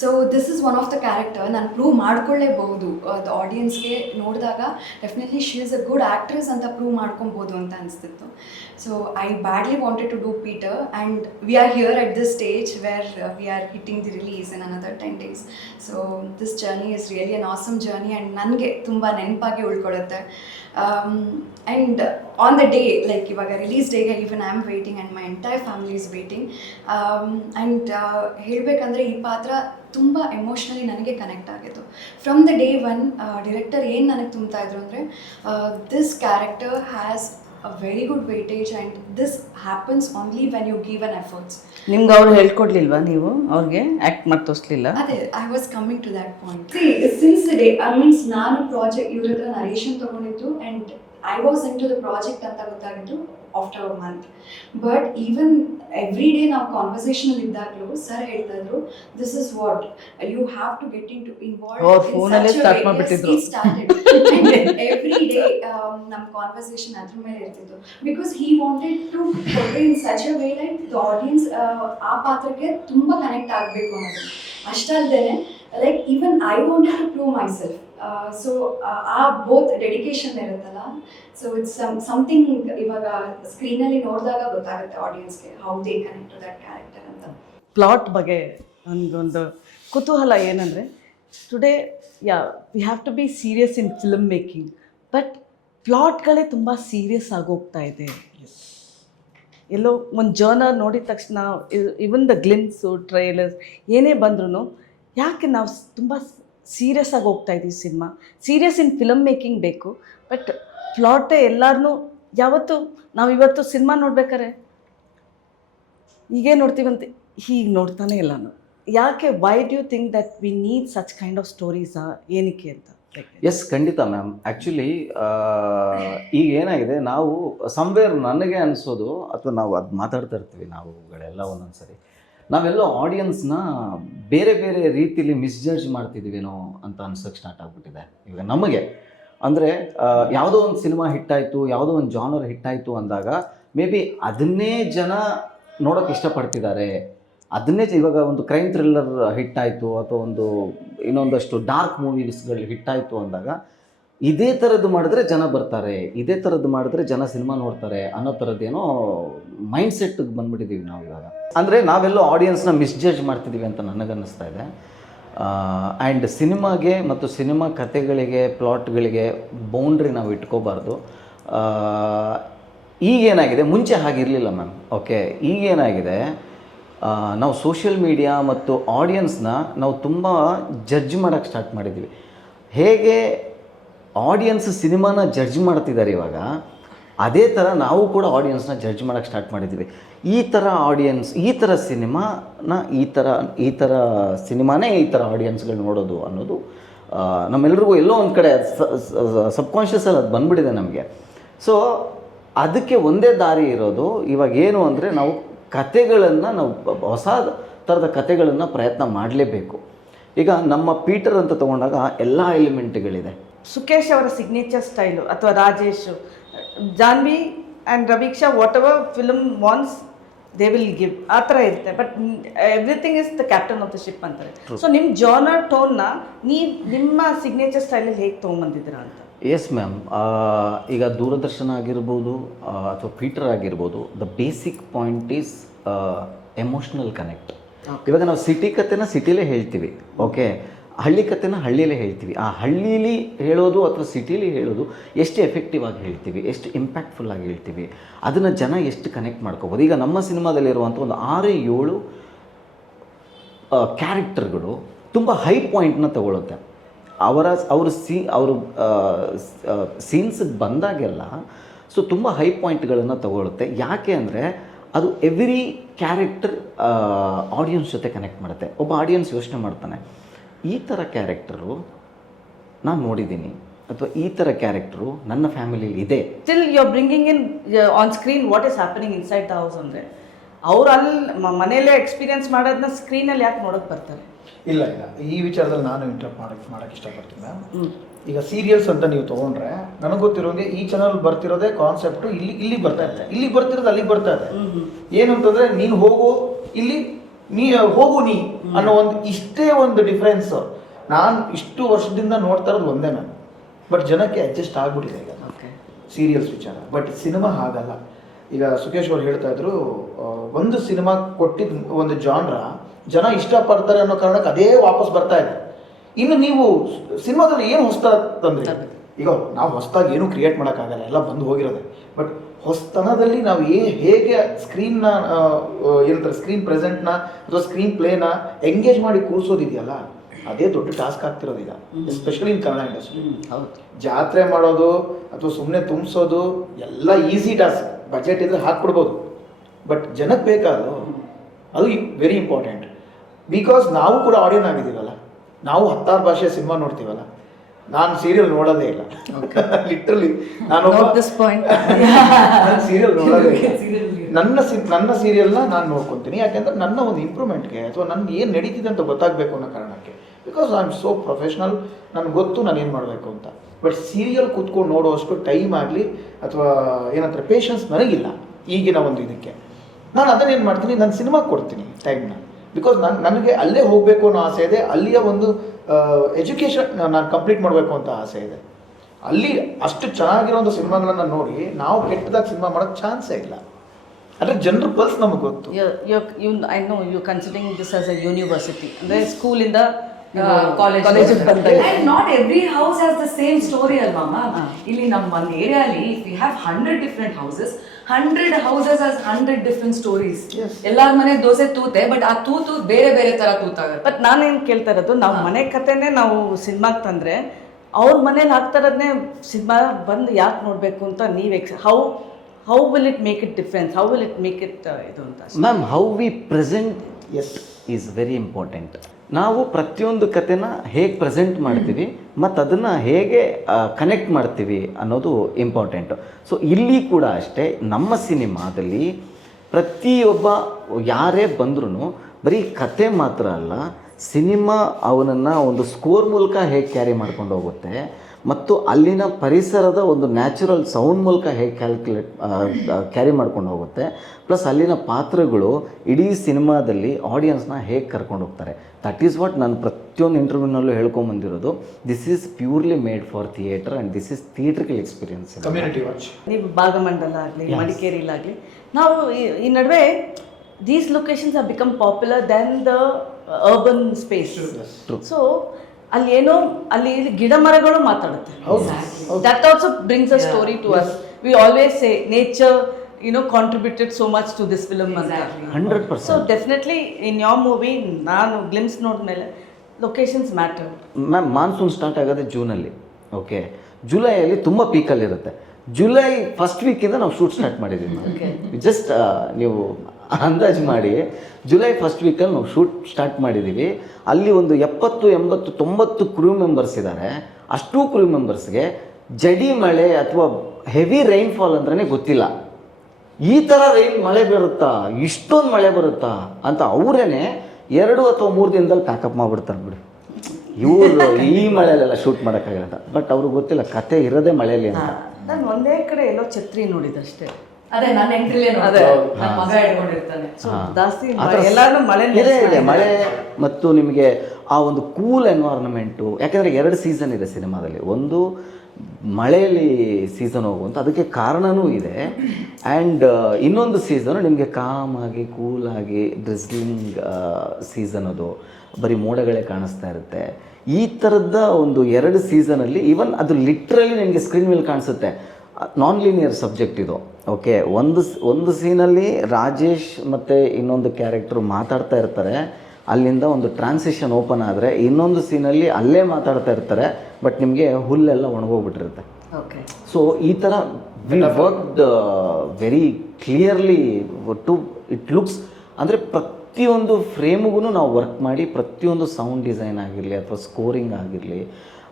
So this is one of the character ನಾನು ಪ್ರೂವ್ ಮಾಡ್ಕೊಳ್ಳೇಬಹುದು ದ ಆಡಿಯನ್ಸ್ಗೆ ನೋಡಿದಾಗ. Definitely she is a good actress ಅಂತ ಪ್ರೂವ್ ಮಾಡ್ಕೊಬೋದು ಅಂತ ಅನಿಸ್ತಿತ್ತು. So I badly wanted to do Peter and we are here at this stage where we are hitting the release in another 10 days. So this journey is really an awesome journey and ನನಗೆ ತುಂಬ ನೆನಪಾಗಿ ಉಳ್ಕೊಳ್ಳುತ್ತೆ. And on the day like ಇವಾಗ ರಿಲೀಸ್ ಡೇಗೆ even I am waiting and my entire family is waiting. And ಹೇಳಬೇಕಂದ್ರೆ ಈ ಪಾತ್ರ ತುಂಬ ಎಮೋಷ್ನಲಿ ನನಗೆ ಕನೆಕ್ಟ್ ಆಗಿತ್ತು. From the day one director ಏನು ನನಗೆ ತುಂಬ್ತಾ ಇದ್ರು ಅಂದರೆ this character has a very good weightage and this happens only when you give an efforts. ನಿಮ್ಗೆ ಅವ್ರು ಹೇಳ್ಕೊಡ್ಲಿಲ್ವಾ, ನೀವು ಅವ್ರಿಗೆ ಆ್ಯಕ್ಟ್ ಮಾಡಿ ತೋರಿಸ್ಲಿಲ್ಲ? ಅದೇ I was coming to that point. Since the day means ನಾನು ಪ್ರಾಜೆಕ್ಟ್ ಇವ್ರ ಹತ್ರ ನರೇಷನ್ ತೊಗೊಂಡಿದ್ದು and I was into the project ಅಂತ ಗೊತ್ತಾಗಿದ್ದು after a month. But even every day ನಾವು ಕಾನ್ವರ್ಸೇಷನ್ ಇದ್ದಾಗಲೂ ಸರ್ ಹೇಳ್ತಾ ಇದ್ರು this is what you have to get in to involve ಫೋನಲ್ಲೇ ಸ್ಟಾರ್ಟ್ ಮಾಡಿಬಿಟ್ಟಿದ್ರು. ಎವ್ರಿ ಡೇ ನಮ್ಮ ಕಾನ್ವರ್ಸೇಷನ್ ಅದ್ರ ಮೇಲೆ ಇರ್ತಿತ್ತು. Because he wanted to portray in such a way like the audience ಆ ಪಾತ್ರಕ್ಕೆ ತುಂಬ ಕನೆಕ್ಟ್ ಆಗಬೇಕು ಅನ್ನೋದು. ಅಷ್ಟಲ್ಲದೆ like even I wanted to prove myself. So ಆ ಬೋತ್ ಡೆಡಿಕೇಶನ್ ಇರುತ್ತಲ್ಲ, ಸೊ ಇಟ್ಸ್ ಸಮಥಿಂಗ್ ಇವಾಗ ಸ್ಕ್ರೀನಲ್ಲಿ ನೋಡಿದಾಗ ಗೊತ್ತಾಗುತ್ತೆ ಆಡಿಯನ್ಸ್ಗೆ how they connect to that character ಅಂತ. ಪ್ಲಾಟ್ ಬಗ್ಗೆ ನನಗೊಂದು ಕುತೂಹಲ ಏನಂದರೆ, today we have to be serious in film making, but ಪ್ಲಾಟ್ಗಳೇ ತುಂಬ ಸೀರಿಯಸ್ ಆಗೋಗ್ತಾ ಇದೆ. ಎಲ್ಲೋ ಒಂದು ಜರ್ನರ್ ನೋಡಿದ ತಕ್ಷಣ ಇವನ್ ದ ಗ್ಲಿಮ್ಸು ಟ್ರೈಲರ್ಸ್ ಏನೇ ಬಂದ್ರೂ ಯಾಕೆ ನಾವು ತುಂಬ ಸೀರಿಯಸ್ ಆಗಿ ಹೋಗ್ತಾ ಇದ್ದೀವಿ. ಸಿನಿಮಾ ಸೀರಿಯಸ್ ಇನ್ ಫಿಲಮ್ ಮೇಕಿಂಗ್ ಬೇಕು, ಬಟ್ ಪ್ಲಾಟೇ ಎಲ್ಲರೂ ಯಾವತ್ತು ನಾವು ಇವತ್ತು ಸಿನಿಮಾ ನೋಡ್ಬೇಕಾರೆ ಹೀಗೆ ನೋಡ್ತೀವಂತೆ, ಹೀಗೆ ನೋಡ್ತಾನೆ ಇಲ್ಲ ನಾವು. ಯಾಕೆ why do you think that we need such kind of ಸ್ಟೋರೀಸಾ, ಏನಕ್ಕೆ ಅಂತ? ಎಸ್, ಖಂಡಿತ ಮ್ಯಾಮ್. ಆ್ಯಕ್ಚುಲಿ ಈಗ ಏನಾಗಿದೆ, ನಾವು ಸಮ್ವೇರ್ ನನಗೆ ಅನಿಸೋದು, ಅಥವಾ ನಾವು ಅದು ಮಾತಾಡ್ತಾ ಇರ್ತೀವಿ ನಾವುಗಳೆಲ್ಲ ಒಂದೊಂದು ಸರಿ, ನಾವೆಲ್ಲೋ ಆಡಿಯನ್ಸ್ನ ಬೇರೆ ಬೇರೆ ರೀತಿಯಲ್ಲಿ ಮಿಸ್ಜಡ್ಜ್ ಮಾಡ್ತಿದ್ದೀವೇನೋ ಅಂತ ಅನ್ಸೋಕ್ಕೆ ಸ್ಟಾರ್ಟ್ ಆಗಿಬಿಟ್ಟಿದೆ ಈಗ ನಮಗೆ. ಅಂದರೆ ಯಾವುದೋ ಒಂದು ಸಿನಿಮಾ ಹಿಟ್ಟಾಯಿತು, ಯಾವುದೋ ಒಂದು ಜಾನರ್ ಹಿಟ್ಟಾಯಿತು ಅಂದಾಗ ಮೇ ಬಿ ಅದನ್ನೇ ಜನ ನೋಡೋಕ್ಕೆ ಇಷ್ಟಪಡ್ತಿದ್ದಾರೆ. ಅದನ್ನೇ ಇವಾಗ ಒಂದು ಕ್ರೈಮ್ ಥ್ರಿಲ್ಲರ್ ಹಿಟ್ಟಾಯಿತು ಅಥವಾ ಒಂದು ಇನ್ನೊಂದಷ್ಟು ಡಾರ್ಕ್ ಮೂವೀಸ್ಗಳು ಹಿಟ್ಟಾಯಿತು ಅಂದಾಗ ಇದೇ ಥರದ್ದು ಮಾಡಿದ್ರೆ ಜನ ಬರ್ತಾರೆ, ಇದೇ ಥರದ್ದು ಮಾಡಿದ್ರೆ ಜನ ಸಿನಿಮಾ ನೋಡ್ತಾರೆ ಅನ್ನೋ ಥರದ್ದೇನೋ ಮೈಂಡ್ ಸೆಟ್ಟಿಗೆ ಬಂದುಬಿಟ್ಟಿದ್ದೀವಿ ನಾವು ಇವಾಗ. ಅಂದರೆ ನಾವೆಲ್ಲೋ ಆಡಿಯನ್ಸ್ನ ಮಿಸ್ಜಡ್ಜ್ ಮಾಡ್ತಿದ್ದೀವಿ ಅಂತ ನನಗನ್ನಿಸ್ತಾ ಇದೆ. ಆ್ಯಂಡ್ ಸಿನಿಮಾಗೆ ಮತ್ತು ಸಿನಿಮಾ ಕಥೆಗಳಿಗೆ, ಪ್ಲಾಟ್ಗಳಿಗೆ ಬೌಂಡ್ರಿ ನಾವು ಇಟ್ಕೋಬಾರ್ದು. ಈಗೇನಾಗಿದೆ, ಮುಂಚೆ ಹಾಗಿರಲಿಲ್ಲ ಮ್ಯಾಮ್. ಓಕೆ, ಈಗೇನಾಗಿದೆ, ನಾವು ಸೋಷಿಯಲ್ ಮೀಡಿಯಾ ಮತ್ತು ಆಡಿಯನ್ಸ್ನ ನಾವು ತುಂಬ ಜಡ್ಜ್ ಮಾಡೋಕ್ಕೆ ಸ್ಟಾರ್ಟ್ ಮಾಡಿದ್ದೀವಿ. ಹೇಗೆ ಆಡಿಯನ್ಸ್ ಸಿನಿಮಾನ ಜಡ್ಜ್ ಮಾಡ್ತಿದ್ದಾರೆ ಇವಾಗ, ಅದೇ ಥರ ನಾವು ಕೂಡ ಆಡಿಯನ್ಸ್ನ ಜಡ್ಜ್ ಮಾಡೋಕ್ಕೆ ಸ್ಟಾರ್ಟ್ ಮಾಡಿದ್ದೀವಿ. ಈ ಥರ ಆಡಿಯನ್ಸ್, ಈ ಥರ ಸಿನಿಮಾನ ಈ ಥರ ಸಿನಿಮಾನೇ ಈ ಥರ ಆಡಿಯನ್ಸ್ಗಳು ನೋಡೋದು ಅನ್ನೋದು ನಮ್ಮೆಲ್ರಿಗೂ ಎಲ್ಲೋ ಒಂದು ಕಡೆ ಸಬ್ಕಾನ್ಷಿಯಸಲ್ಲಿ ಅದು ಬಂದುಬಿಟ್ಟಿದೆ ನಮಗೆ. ಸೊ ಅದಕ್ಕೆ ಒಂದೇ ದಾರಿ ಇರೋದು ಇವಾಗ ಏನು ಅಂದರೆ, ನಾವು ಕತೆಗಳನ್ನು ನಾವು ಹೊಸ ಥರದ ಕತೆಗಳನ್ನು ಪ್ರಯತ್ನ ಮಾಡಲೇಬೇಕು. ಈಗ ನಮ್ಮ ಪೀಟರ್ ಅಂತ ತೊಗೊಂಡಾಗ ಎಲ್ಲ ಎಲಿಮೆಂಟ್ಗಳಿದೆ. ಸುಕೇಶ್ ಅವರ ಸಿಗ್ನೇಚರ್ ಸ್ಟೈಲು ಅಥವಾ Rajesh, Janvi and Raveeksha whatever film wants they will give, ಆ ಥರ ಇರುತ್ತೆ. But everything is the captain of the ship ಅಂತಾರೆ. ಸೊ ನಿಮ್ಮ ಜಾನರ್ ಟೋನ್ನ ನಿಮ್ಮ ಸಿಗ್ನೇಚರ್ ಸ್ಟೈಲಲ್ಲಿ ಹೇಗೆ ತೊಗೊಂಬಂದಿದ್ದೀರಾ ಅಂತ? Yes ma'am. ಈಗ ದೂರದರ್ಶನ ಆಗಿರ್ಬೋದು ಅಥವಾ ಪೀಟರ್ ಆಗಿರ್ಬೋದು, the basic point is emotional connect. ಇವಾಗ ನಾವು ಸಿಟಿ ಕಥೆನ ಸಿಟಿಲೇ ಹೇಳ್ತೀವಿ, ಓಕೆ, ಹಳ್ಳಿ ಕಥೆನ ಹಳ್ಳಿಯಲ್ಲೇ ಹೇಳ್ತೀವಿ. ಆ ಹಳ್ಳೀಲಿ ಹೇಳೋದು ಅಥವಾ ಸಿಟಿಲಿ ಹೇಳೋದು ಎಷ್ಟು ಎಫೆಕ್ಟಿವ್ ಆಗಿ ಹೇಳ್ತೀವಿ, ಎಷ್ಟು ಇಂಪ್ಯಾಕ್ಟ್ಫುಲ್ಲಾಗಿ ಹೇಳ್ತೀವಿ, ಅದನ್ನು ಜನ ಎಷ್ಟು ಕನೆಕ್ಟ್ ಮಾಡ್ಕೋಬೋದು. ಈಗ ನಮ್ಮ ಸಿನಿಮಾದಲ್ಲಿರುವಂಥ ಒಂದು 6-7 ಕ್ಯಾರೆಕ್ಟರ್ಗಳು ತುಂಬ ಹೈ ಪಾಯಿಂಟ್ನ ತಗೊಳುತ್ತೆ. ಅವರು ಸೀನ್ಸಿಗೆ ಬಂದಾಗೆಲ್ಲ ಸೊ ತುಂಬ ಹೈ ಪಾಯಿಂಟ್ಗಳನ್ನು ತಗೊಳುತ್ತೆ. ಯಾಕೆ ಅಂದರೆ ಅದು ಎವ್ರಿ ಕ್ಯಾರೆಕ್ಟರ್ ಆಡಿಯನ್ಸ್ ಜೊತೆ ಕನೆಕ್ಟ್ ಮಾಡುತ್ತೆ. ಒಬ್ಬ ಆಡಿಯನ್ಸ್ ಯೋಚನೆ ಮಾಡ್ತಾನೆ, ಈ ಥರ ಕ್ಯಾರೆಕ್ಟರು ನಾನು ನೋಡಿದ್ದೀನಿ ಅಥವಾ ಈ ಥರ ಕ್ಯಾರೆಕ್ಟ್ರು ನನ್ನ ಫ್ಯಾಮಿಲಿಲಿ ಇದೆ. Still you are bringing in on screen what is happening inside the house ಅಂದರೆ ಅವ್ರು ಅಲ್ಲಿ ಮನೆಯಲ್ಲೇ ಎಕ್ಸ್ಪೀರಿಯನ್ಸ್ ಮಾಡೋದನ್ನ ಸ್ಕ್ರೀನಲ್ಲಿ ಯಾಕೆ ನೋಡೋಕೆ ಬರ್ತಾರೆ? ಇಲ್ಲ ಈ ವಿಚಾರದಲ್ಲಿ ನಾನು ಇಂಟರಪ್ಟ್ ಮಾಡೋಕ್ಕೆ ಇಷ್ಟಪಡ್ತೀನಿ ಮ್ಯಾಮ್. ಈಗ ಸೀರಿಯಲ್ಸ್ ಅಂತ ನೀವು ತೊಗೊಂಡ್ರೆ ನನಗೆ ಗೊತ್ತಿರೋಂಗೆ ಈ ಚಾನಲ್ ಬರ್ತಿರೋದೇ ಕಾನ್ಸೆಪ್ಟು ಇಲ್ಲಿ ಬರ್ತಾ ಇದೆ, ಇಲ್ಲಿ ಬರ್ತಿರೋದು ಅಲ್ಲಿಗೆ ಬರ್ತಾ ಇದೆ. ಏನು ಅಂತಂದರೆ ನೀನು ಹೋಗು ಇಲ್ಲಿ ಹೋಗು ನೀ ಅನ್ನೋ ಒಂದು ಇಷ್ಟೇ ಒಂದು ಡಿಫ್ರೆನ್ಸ್. ನಾನು ಇಷ್ಟು ವರ್ಷದಿಂದ ನೋಡ್ತಾ ಇರೋದು ಒಂದೇ ಮ್ಯಾಮ್, ಬಟ್ ಜನಕ್ಕೆ ಅಡ್ಜಸ್ಟ್ ಆಗ್ಬಿಟ್ಟಿದೆ ಈಗ ಸೀರಿಯಲ್ಸ್ ವಿಚಾರ. ಬಟ್ ಸಿನಿಮಾ ಹಾಗಲ್ಲ. ಈಗ ಸುಖೇಶ್ ಅವ್ರು ಹೇಳ್ತಾ ಇದ್ರು, ಒಂದು ಸಿನಿಮಾ ಕೊಟ್ಟಿದ್ದು ಒಂದು ಜಾನ್ರ ಜನ ಇಷ್ಟಪಡ್ತಾರೆ ಅನ್ನೋ ಕಾರಣಕ್ಕೆ ಅದೇ ವಾಪಸ್ ಬರ್ತಾ ಇದೆ. ಇನ್ನು ನೀವು ಸಿನಿಮಾದಲ್ಲಿ ಏನು ಹೊಸತಂದ್ರೆ, ಈಗ ನಾವು ಹೊಸದಾಗಿ ಏನೂ ಕ್ರಿಯೇಟ್ ಮಾಡೋಕ್ಕಾಗಲ್ಲ, ಎಲ್ಲ ಬಂದು ಹೋಗಿರೋದೆ. ಬಟ್ ಹೊಸತನದಲ್ಲಿ ನಾವು ಹೇಗೆ ಸ್ಕ್ರೀನ್ನ ಏನಂತಾರೆ ಸ್ಕ್ರೀನ್ ಪ್ರೆಸೆಂಟ್ನ ಅಥವಾ ಸ್ಕ್ರೀನ್ ಪ್ಲೇನ ಎಂಗೇಜ್ ಮಾಡಿ ಕೂರಿಸೋದಿದೆಯಲ್ಲ, ಅದೇ ದೊಡ್ಡ ಟಾಸ್ಕ್ ಆಗ್ತಿರೋದು ಈಗ, ಎಸ್ಪೆಷಲಿ ಇನ್ ಕನ್ನಡ ಇಂಡಸ್ಟ್ರಿ. ಹೌದು, ಜಾತ್ರೆ ಮಾಡೋದು ಅಥವಾ ಸುಮ್ಮನೆ ತುಂಬಿಸೋದು ಎಲ್ಲ ಈಸಿ ಟಾಸ್ಕ್, ಬಜೆಟ್ ಇದ್ರೆ ಹಾಕ್ಬಿಡ್ಬೋದು. ಬಟ್ ಜನಕ್ಕೆ ಬೇಕಾದ್ರು ಅದು ವೆರಿ ಇಂಪಾರ್ಟೆಂಟ್. ಬಿಕಾಸ್ ನಾವು ಕೂಡ ಆಡಿಯನ್ ಆಗಿದ್ದೀವಲ್ಲ, ನಾವು 16 ಭಾಷೆಯ ಸಿನಿಮಾ ನೋಡ್ತೀವಲ್ಲ. ನಾನು ಸೀರಿಯಲ್ ನೋಡೋದೇ ಇಲ್ಲ ಲಿಟ್ರಲಿ. ನಾನು ಸೀರಿಯಲ್ ನೋಡೋದೇ ಇಲ್ಲ. ನನ್ನ ಸೀರಿಯಲ್ನ ನಾನು ನೋಡ್ಕೊತೀನಿ, ಯಾಕೆಂದ್ರೆ ನನ್ನ ಒಂದು ಇಂಪ್ರೂವ್ಮೆಂಟ್ಗೆ ಅಥವಾ ನನ್ನ ಏನು ನಡೀತಿದೆ ಅಂತ ಗೊತ್ತಾಗಬೇಕು ಅನ್ನೋ ಕಾರಣಕ್ಕೆ. Because I am so professional, ನನಗೆ ಗೊತ್ತು ನಾನು ಏನು ಮಾಡಬೇಕು ಅಂತ. ಬಟ್ ಸೀರಿಯಲ್ ಕೂತ್ಕೊಂಡು ನೋಡೋಷ್ಟು ಟೈಮ್ ಆಗಲಿ ಅಥವಾ ಏನಂತಾರೆ ಪೇಷನ್ಸ್ ನನಗಿಲ್ಲ ಈಗಿನ ಒಂದು ಇದಕ್ಕೆ. ನಾನು ಅದನ್ನೇನು ಮಾಡ್ತೀನಿ, ನಾನು ಸಿನಿಮಾಗೆ ಕೊಡ್ತೀನಿ ಟೈಮ್ನ. ಬಿಕಾಸ್ ನನಗೆ ಅಲ್ಲೇ ಹೋಗಬೇಕು ಅನ್ನೋ ಆಸೆ ಇದೆ, ಅಲ್ಲಿಯ ಒಂದು ಎಜುಕೇಷನ್ ನಾನು ಕಂಪ್ಲೀಟ್ ಮಾಡಬೇಕು ಅಂತ ಆಸೆ ಇದೆ. ಅಲ್ಲಿ ಅಷ್ಟು ಚೆನ್ನಾಗಿರೋಂಥ ಸಿನಿಮಾಗಳನ್ನು ನೋಡಿ ನಾವು ಕೆಟ್ಟದಾಗಿ ಸಿನಿಮಾ ಮಾಡೋಕ್ಕೆ ಚಾನ್ಸೇ ಇಲ್ಲ. ಅಂದರೆ ಜನರ ಪಲ್ಸ್ ನಮಗೆ ಗೊತ್ತು. I know you considering this as a university, ಅಂದರೆ ಸ್ಕೂಲಿಂದ college and not every house has the same story alma ma'am. ಇಲ್ಲಿ ನಮ್ಮ ಒಂದು ಏರಿಯಾಲಿ we have 100 different houses, 100 houses has 100 different stories. ಎಲ್ಲಾರ ಮನೆ ದೋಸೆ ತೂತೆ, ಬಟ್ ಆ ತೂತು ಬೇರೆ ಬೇರೆ ತರ ತೂತಾಗುತ್ತೆ. ಬಟ್ ನಾನೇನು ಕೇಳ್ತಾ ಇರೋದು, ನಾವು ಮನೆ ಕಥೆನೇ ನಾವು ಸಿನಿಮಾಗೆ ತಂದರೆ ಅವ್ರ ಮನೇಲಿ ಆಗ್ತಾರದನ್ನೇ ಸಿನಿಮಾ ಬಂದು ಯಾಕೆ ನೋಡಬೇಕು ಅಂತ ನೀವು how will it make it difference, how will it make it ಇದು ಅಂತ. Ma'am, how we present is very important. ನಾವು ಪ್ರತಿಯೊಂದು ಕಥೆನ ಹೇಗೆ ಪ್ರೆಸೆಂಟ್ ಮಾಡ್ತೀವಿ ಮತ್ತು ಅದನ್ನು ಹೇಗೆ ಕನೆಕ್ಟ್ ಮಾಡ್ತೀವಿ ಅನ್ನೋದು ಇಂಪಾರ್ಟೆಂಟು. ಸೊ ಇಲ್ಲಿ ಕೂಡ ಅಷ್ಟೇ, ನಮ್ಮ ಸಿನಿಮಾದಲ್ಲಿ ಪ್ರತಿಯೊಬ್ಬ ಯಾರೇ ಬಂದ್ರೂ ಬರೀ ಕತೆ ಮಾತ್ರ ಅಲ್ಲ, ಸಿನಿಮಾ ಅವನನ್ನು ಒಂದು ಸ್ಕೋರ್ ಮೂಲಕ ಹೇಗೆ ಕ್ಯಾರಿ ಮಾಡ್ಕೊಂಡು ಹೋಗುತ್ತೆ ಮತ್ತು ಅಲ್ಲಿನ ಪರಿಸರದ ಒಂದು ನ್ಯಾಚುರಲ್ ಸೌಂಡ್ ಮೂಲಕ ಹೇಗೆ ಕ್ಯಾರಿ ಮಾಡ್ಕೊಂಡು ಹೋಗುತ್ತೆ, ಪ್ಲಸ್ ಅಲ್ಲಿನ ಪಾತ್ರಗಳು ಇಡೀ ಸಿನಿಮಾದಲ್ಲಿ ಆಡಿಯನ್ಸ್ನ ಹೇಗೆ ಕರ್ಕೊಂಡು ಹೋಗ್ತಾರೆ. ದಟ್ ಈಸ್ ವಾಟ್ ನಾನು ಪ್ರತಿಯೊಂದು ಇಂಟರ್ವ್ಯೂನಲ್ಲೂ ಹೇಳ್ಕೊಂಬಂದಿರೋದು. This is purely made for theatre and this is theatrical experience. Community watch. ನೀವು ಭಾಗಮಂಡಲ ಆಗಲಿ, ಮಡಿಕೇರಿಲಾಗಲಿ, ನಾವು ಈ ನಡುವೆ these locations have become popular then the urban space. So ಅಲ್ಲಿ ಏನೋ ಅಲ್ಲಿ ಗಿಡ ಮರಗಳು ಮಾತಾಡುತ್ತೆ. That also brings a story to us. We always say nature contributed so much to this film. 100%. So definitely in your movie ನಾನು ಗ್ಲಿಮ್ಸ್ ನೋಡಿದ್ಮೇಲೆ locations matter. Ma'am, monsoon start ಆಗೋದೇ ಜೂನಲ್ಲಿ. ಓಕೆ, ಜುಲೈಯಲ್ಲಿ ತುಂಬ ಪೀಕಲ್ಲಿರುತ್ತೆ. ಜುಲೈ ಫಸ್ಟ್ ವೀಕಿಂದ ನಾವು ಶೂಟ್ ಸ್ಟಾರ್ಟ್ ಮಾಡಿದ್ದೀವಿ. ಜಸ್ಟ್ ನೀವು ಅಂದಾಜು ಮಾಡಿ, ಜುಲೈ ಫಸ್ಟ್ ವೀಕಲ್ಲಿ ನಾವು ಶೂಟ್ ಸ್ಟಾರ್ಟ್ ಮಾಡಿದ್ದೀವಿ. ಅಲ್ಲಿ ಒಂದು 70, 80, 90 ಕ್ರೂ ಮೆಂಬರ್ಸ್ ಇದ್ದಾರೆ. ಅಷ್ಟೂ ಕ್ರೂ ಮೆಂಬರ್ಸ್ಗೆ ಜಡಿ ಮಳೆ ಅಥವಾ ಹೆವಿ ರೈನ್ಫಾಲ್ ಅಂದ್ರೇ ಗೊತ್ತಿಲ್ಲ. ಈ ಥರ ಮಳೆ ಬರುತ್ತಾ, ಇಷ್ಟೊಂದು ಮಳೆ ಬರುತ್ತಾ ಅಂತ ಅವರೇನೆ 2 ಅಥವಾ 3 ದಿನದಲ್ಲಿ ಪ್ಯಾಕಪ್ ಮಾಡಿಬಿಡ್ತಾರೆ. ಬಿಡಿ, ಇವರು ಈ ಮಳೆಯಲ್ಲೆಲ್ಲ ಶೂಟ್ ಮಾಡೋಕ್ಕಾಗಲ್ಲ. ಬಟ್ ಅವ್ರಿಗೆ ಗೊತ್ತಿಲ್ಲ ಕತೆ ಇರೋದೇ ಮಳೆಯಲ್ಲಿ ಅಂತ. ನಾನು ಒಂದೇ ಕಡೆ ಎಲ್ಲೋ ಛತ್ರಿ ನೋಡಿದಷ್ಟೇ. ಅದೇ ನನ್ನ ಎಂಟ್ರಿಲೇ ಅದೇ ನನ್ನ ಮಗ ಹಿಡ್ಕೊಂಡಿರ್ತಾನೆ. ಜಾಸ್ತಿ ಎಲ್ಲಾನು ಮಳೆ ಇದೆ. ಮಳೆ ಮತ್ತು ನಿಮಗೆ ಆ ಒಂದು ಕೂಲ್ ಎನ್ವೈರ್ನ್ಮೆಂಟು. ಯಾಕೆಂದರೆ 2 ಸೀಸನ್ ಇದೆ ಸಿನಿಮಾದಲ್ಲಿ. ಒಂದು ಮಳೆಯಲ್ಲಿ ಸೀಸನ್ ಹೋಗುವಂಥ, ಅದಕ್ಕೆ ಕಾರಣವೂ ಇದೆ. ಆ್ಯಂಡ್ ಇನ್ನೊಂದು ಸೀಸನು ನಿಮಗೆ ಕಾಮಾಗಿ ಕೂಲಾಗಿ ಡ್ರೆಸ್ಲಿಂಗ್ ಸೀಸನ್, ಅದು ಬರೀ ಮೋಡಗಳೇ ಕಾಣಿಸ್ತಾ ಇರುತ್ತೆ. ಈ ಥರದ ಒಂದು 2 ಸೀಸನಲ್ಲಿ ಈವನ್ ಅದು ಲಿಟ್ರಲಿ ನಿಮಗೆ ಸ್ಕ್ರೀನ್ ಮೇಲೆ ಕಾಣಿಸುತ್ತೆ. ನಾನ್ ಲೀನಿಯರ್ ಸಬ್ಜೆಕ್ಟ್ ಇದು. ಓಕೆ, ಒಂದು ಸೀನಲ್ಲಿ ರಾಜೇಶ್ ಮತ್ತು ಇನ್ನೊಂದು ಕ್ಯಾರೆಕ್ಟ್ರು ಮಾತಾಡ್ತಾ ಇರ್ತಾರೆ. ಅಲ್ಲಿಂದ ಒಂದು ಟ್ರಾನ್ಸಿಷನ್ ಓಪನ್ ಆದರೆ ಇನ್ನೊಂದು ಸೀನಲ್ಲಿ ಅಲ್ಲೇ ಮಾತಾಡ್ತಾ ಇರ್ತಾರೆ. ಬಟ್ ನಿಮಗೆ ಹುಲ್ಲೆಲ್ಲ ಒಣಗೋಗ್ಬಿಟ್ಟಿರುತ್ತೆ. ಓಕೆ, ಸೊ ಈ ಥರ we worked very clearly to it looks ಅಂದರೆ ಪ್ರತಿಯೊಂದು ಫ್ರೇಮ್ಗೂ ನಾವು ವರ್ಕ್ ಮಾಡಿ ಪ್ರತಿಯೊಂದು ಸೌಂಡ್ ಡಿಸೈನ್ ಆಗಿರಲಿ ಅಥವಾ ಸ್ಕೋರಿಂಗ್ ಆಗಿರಲಿ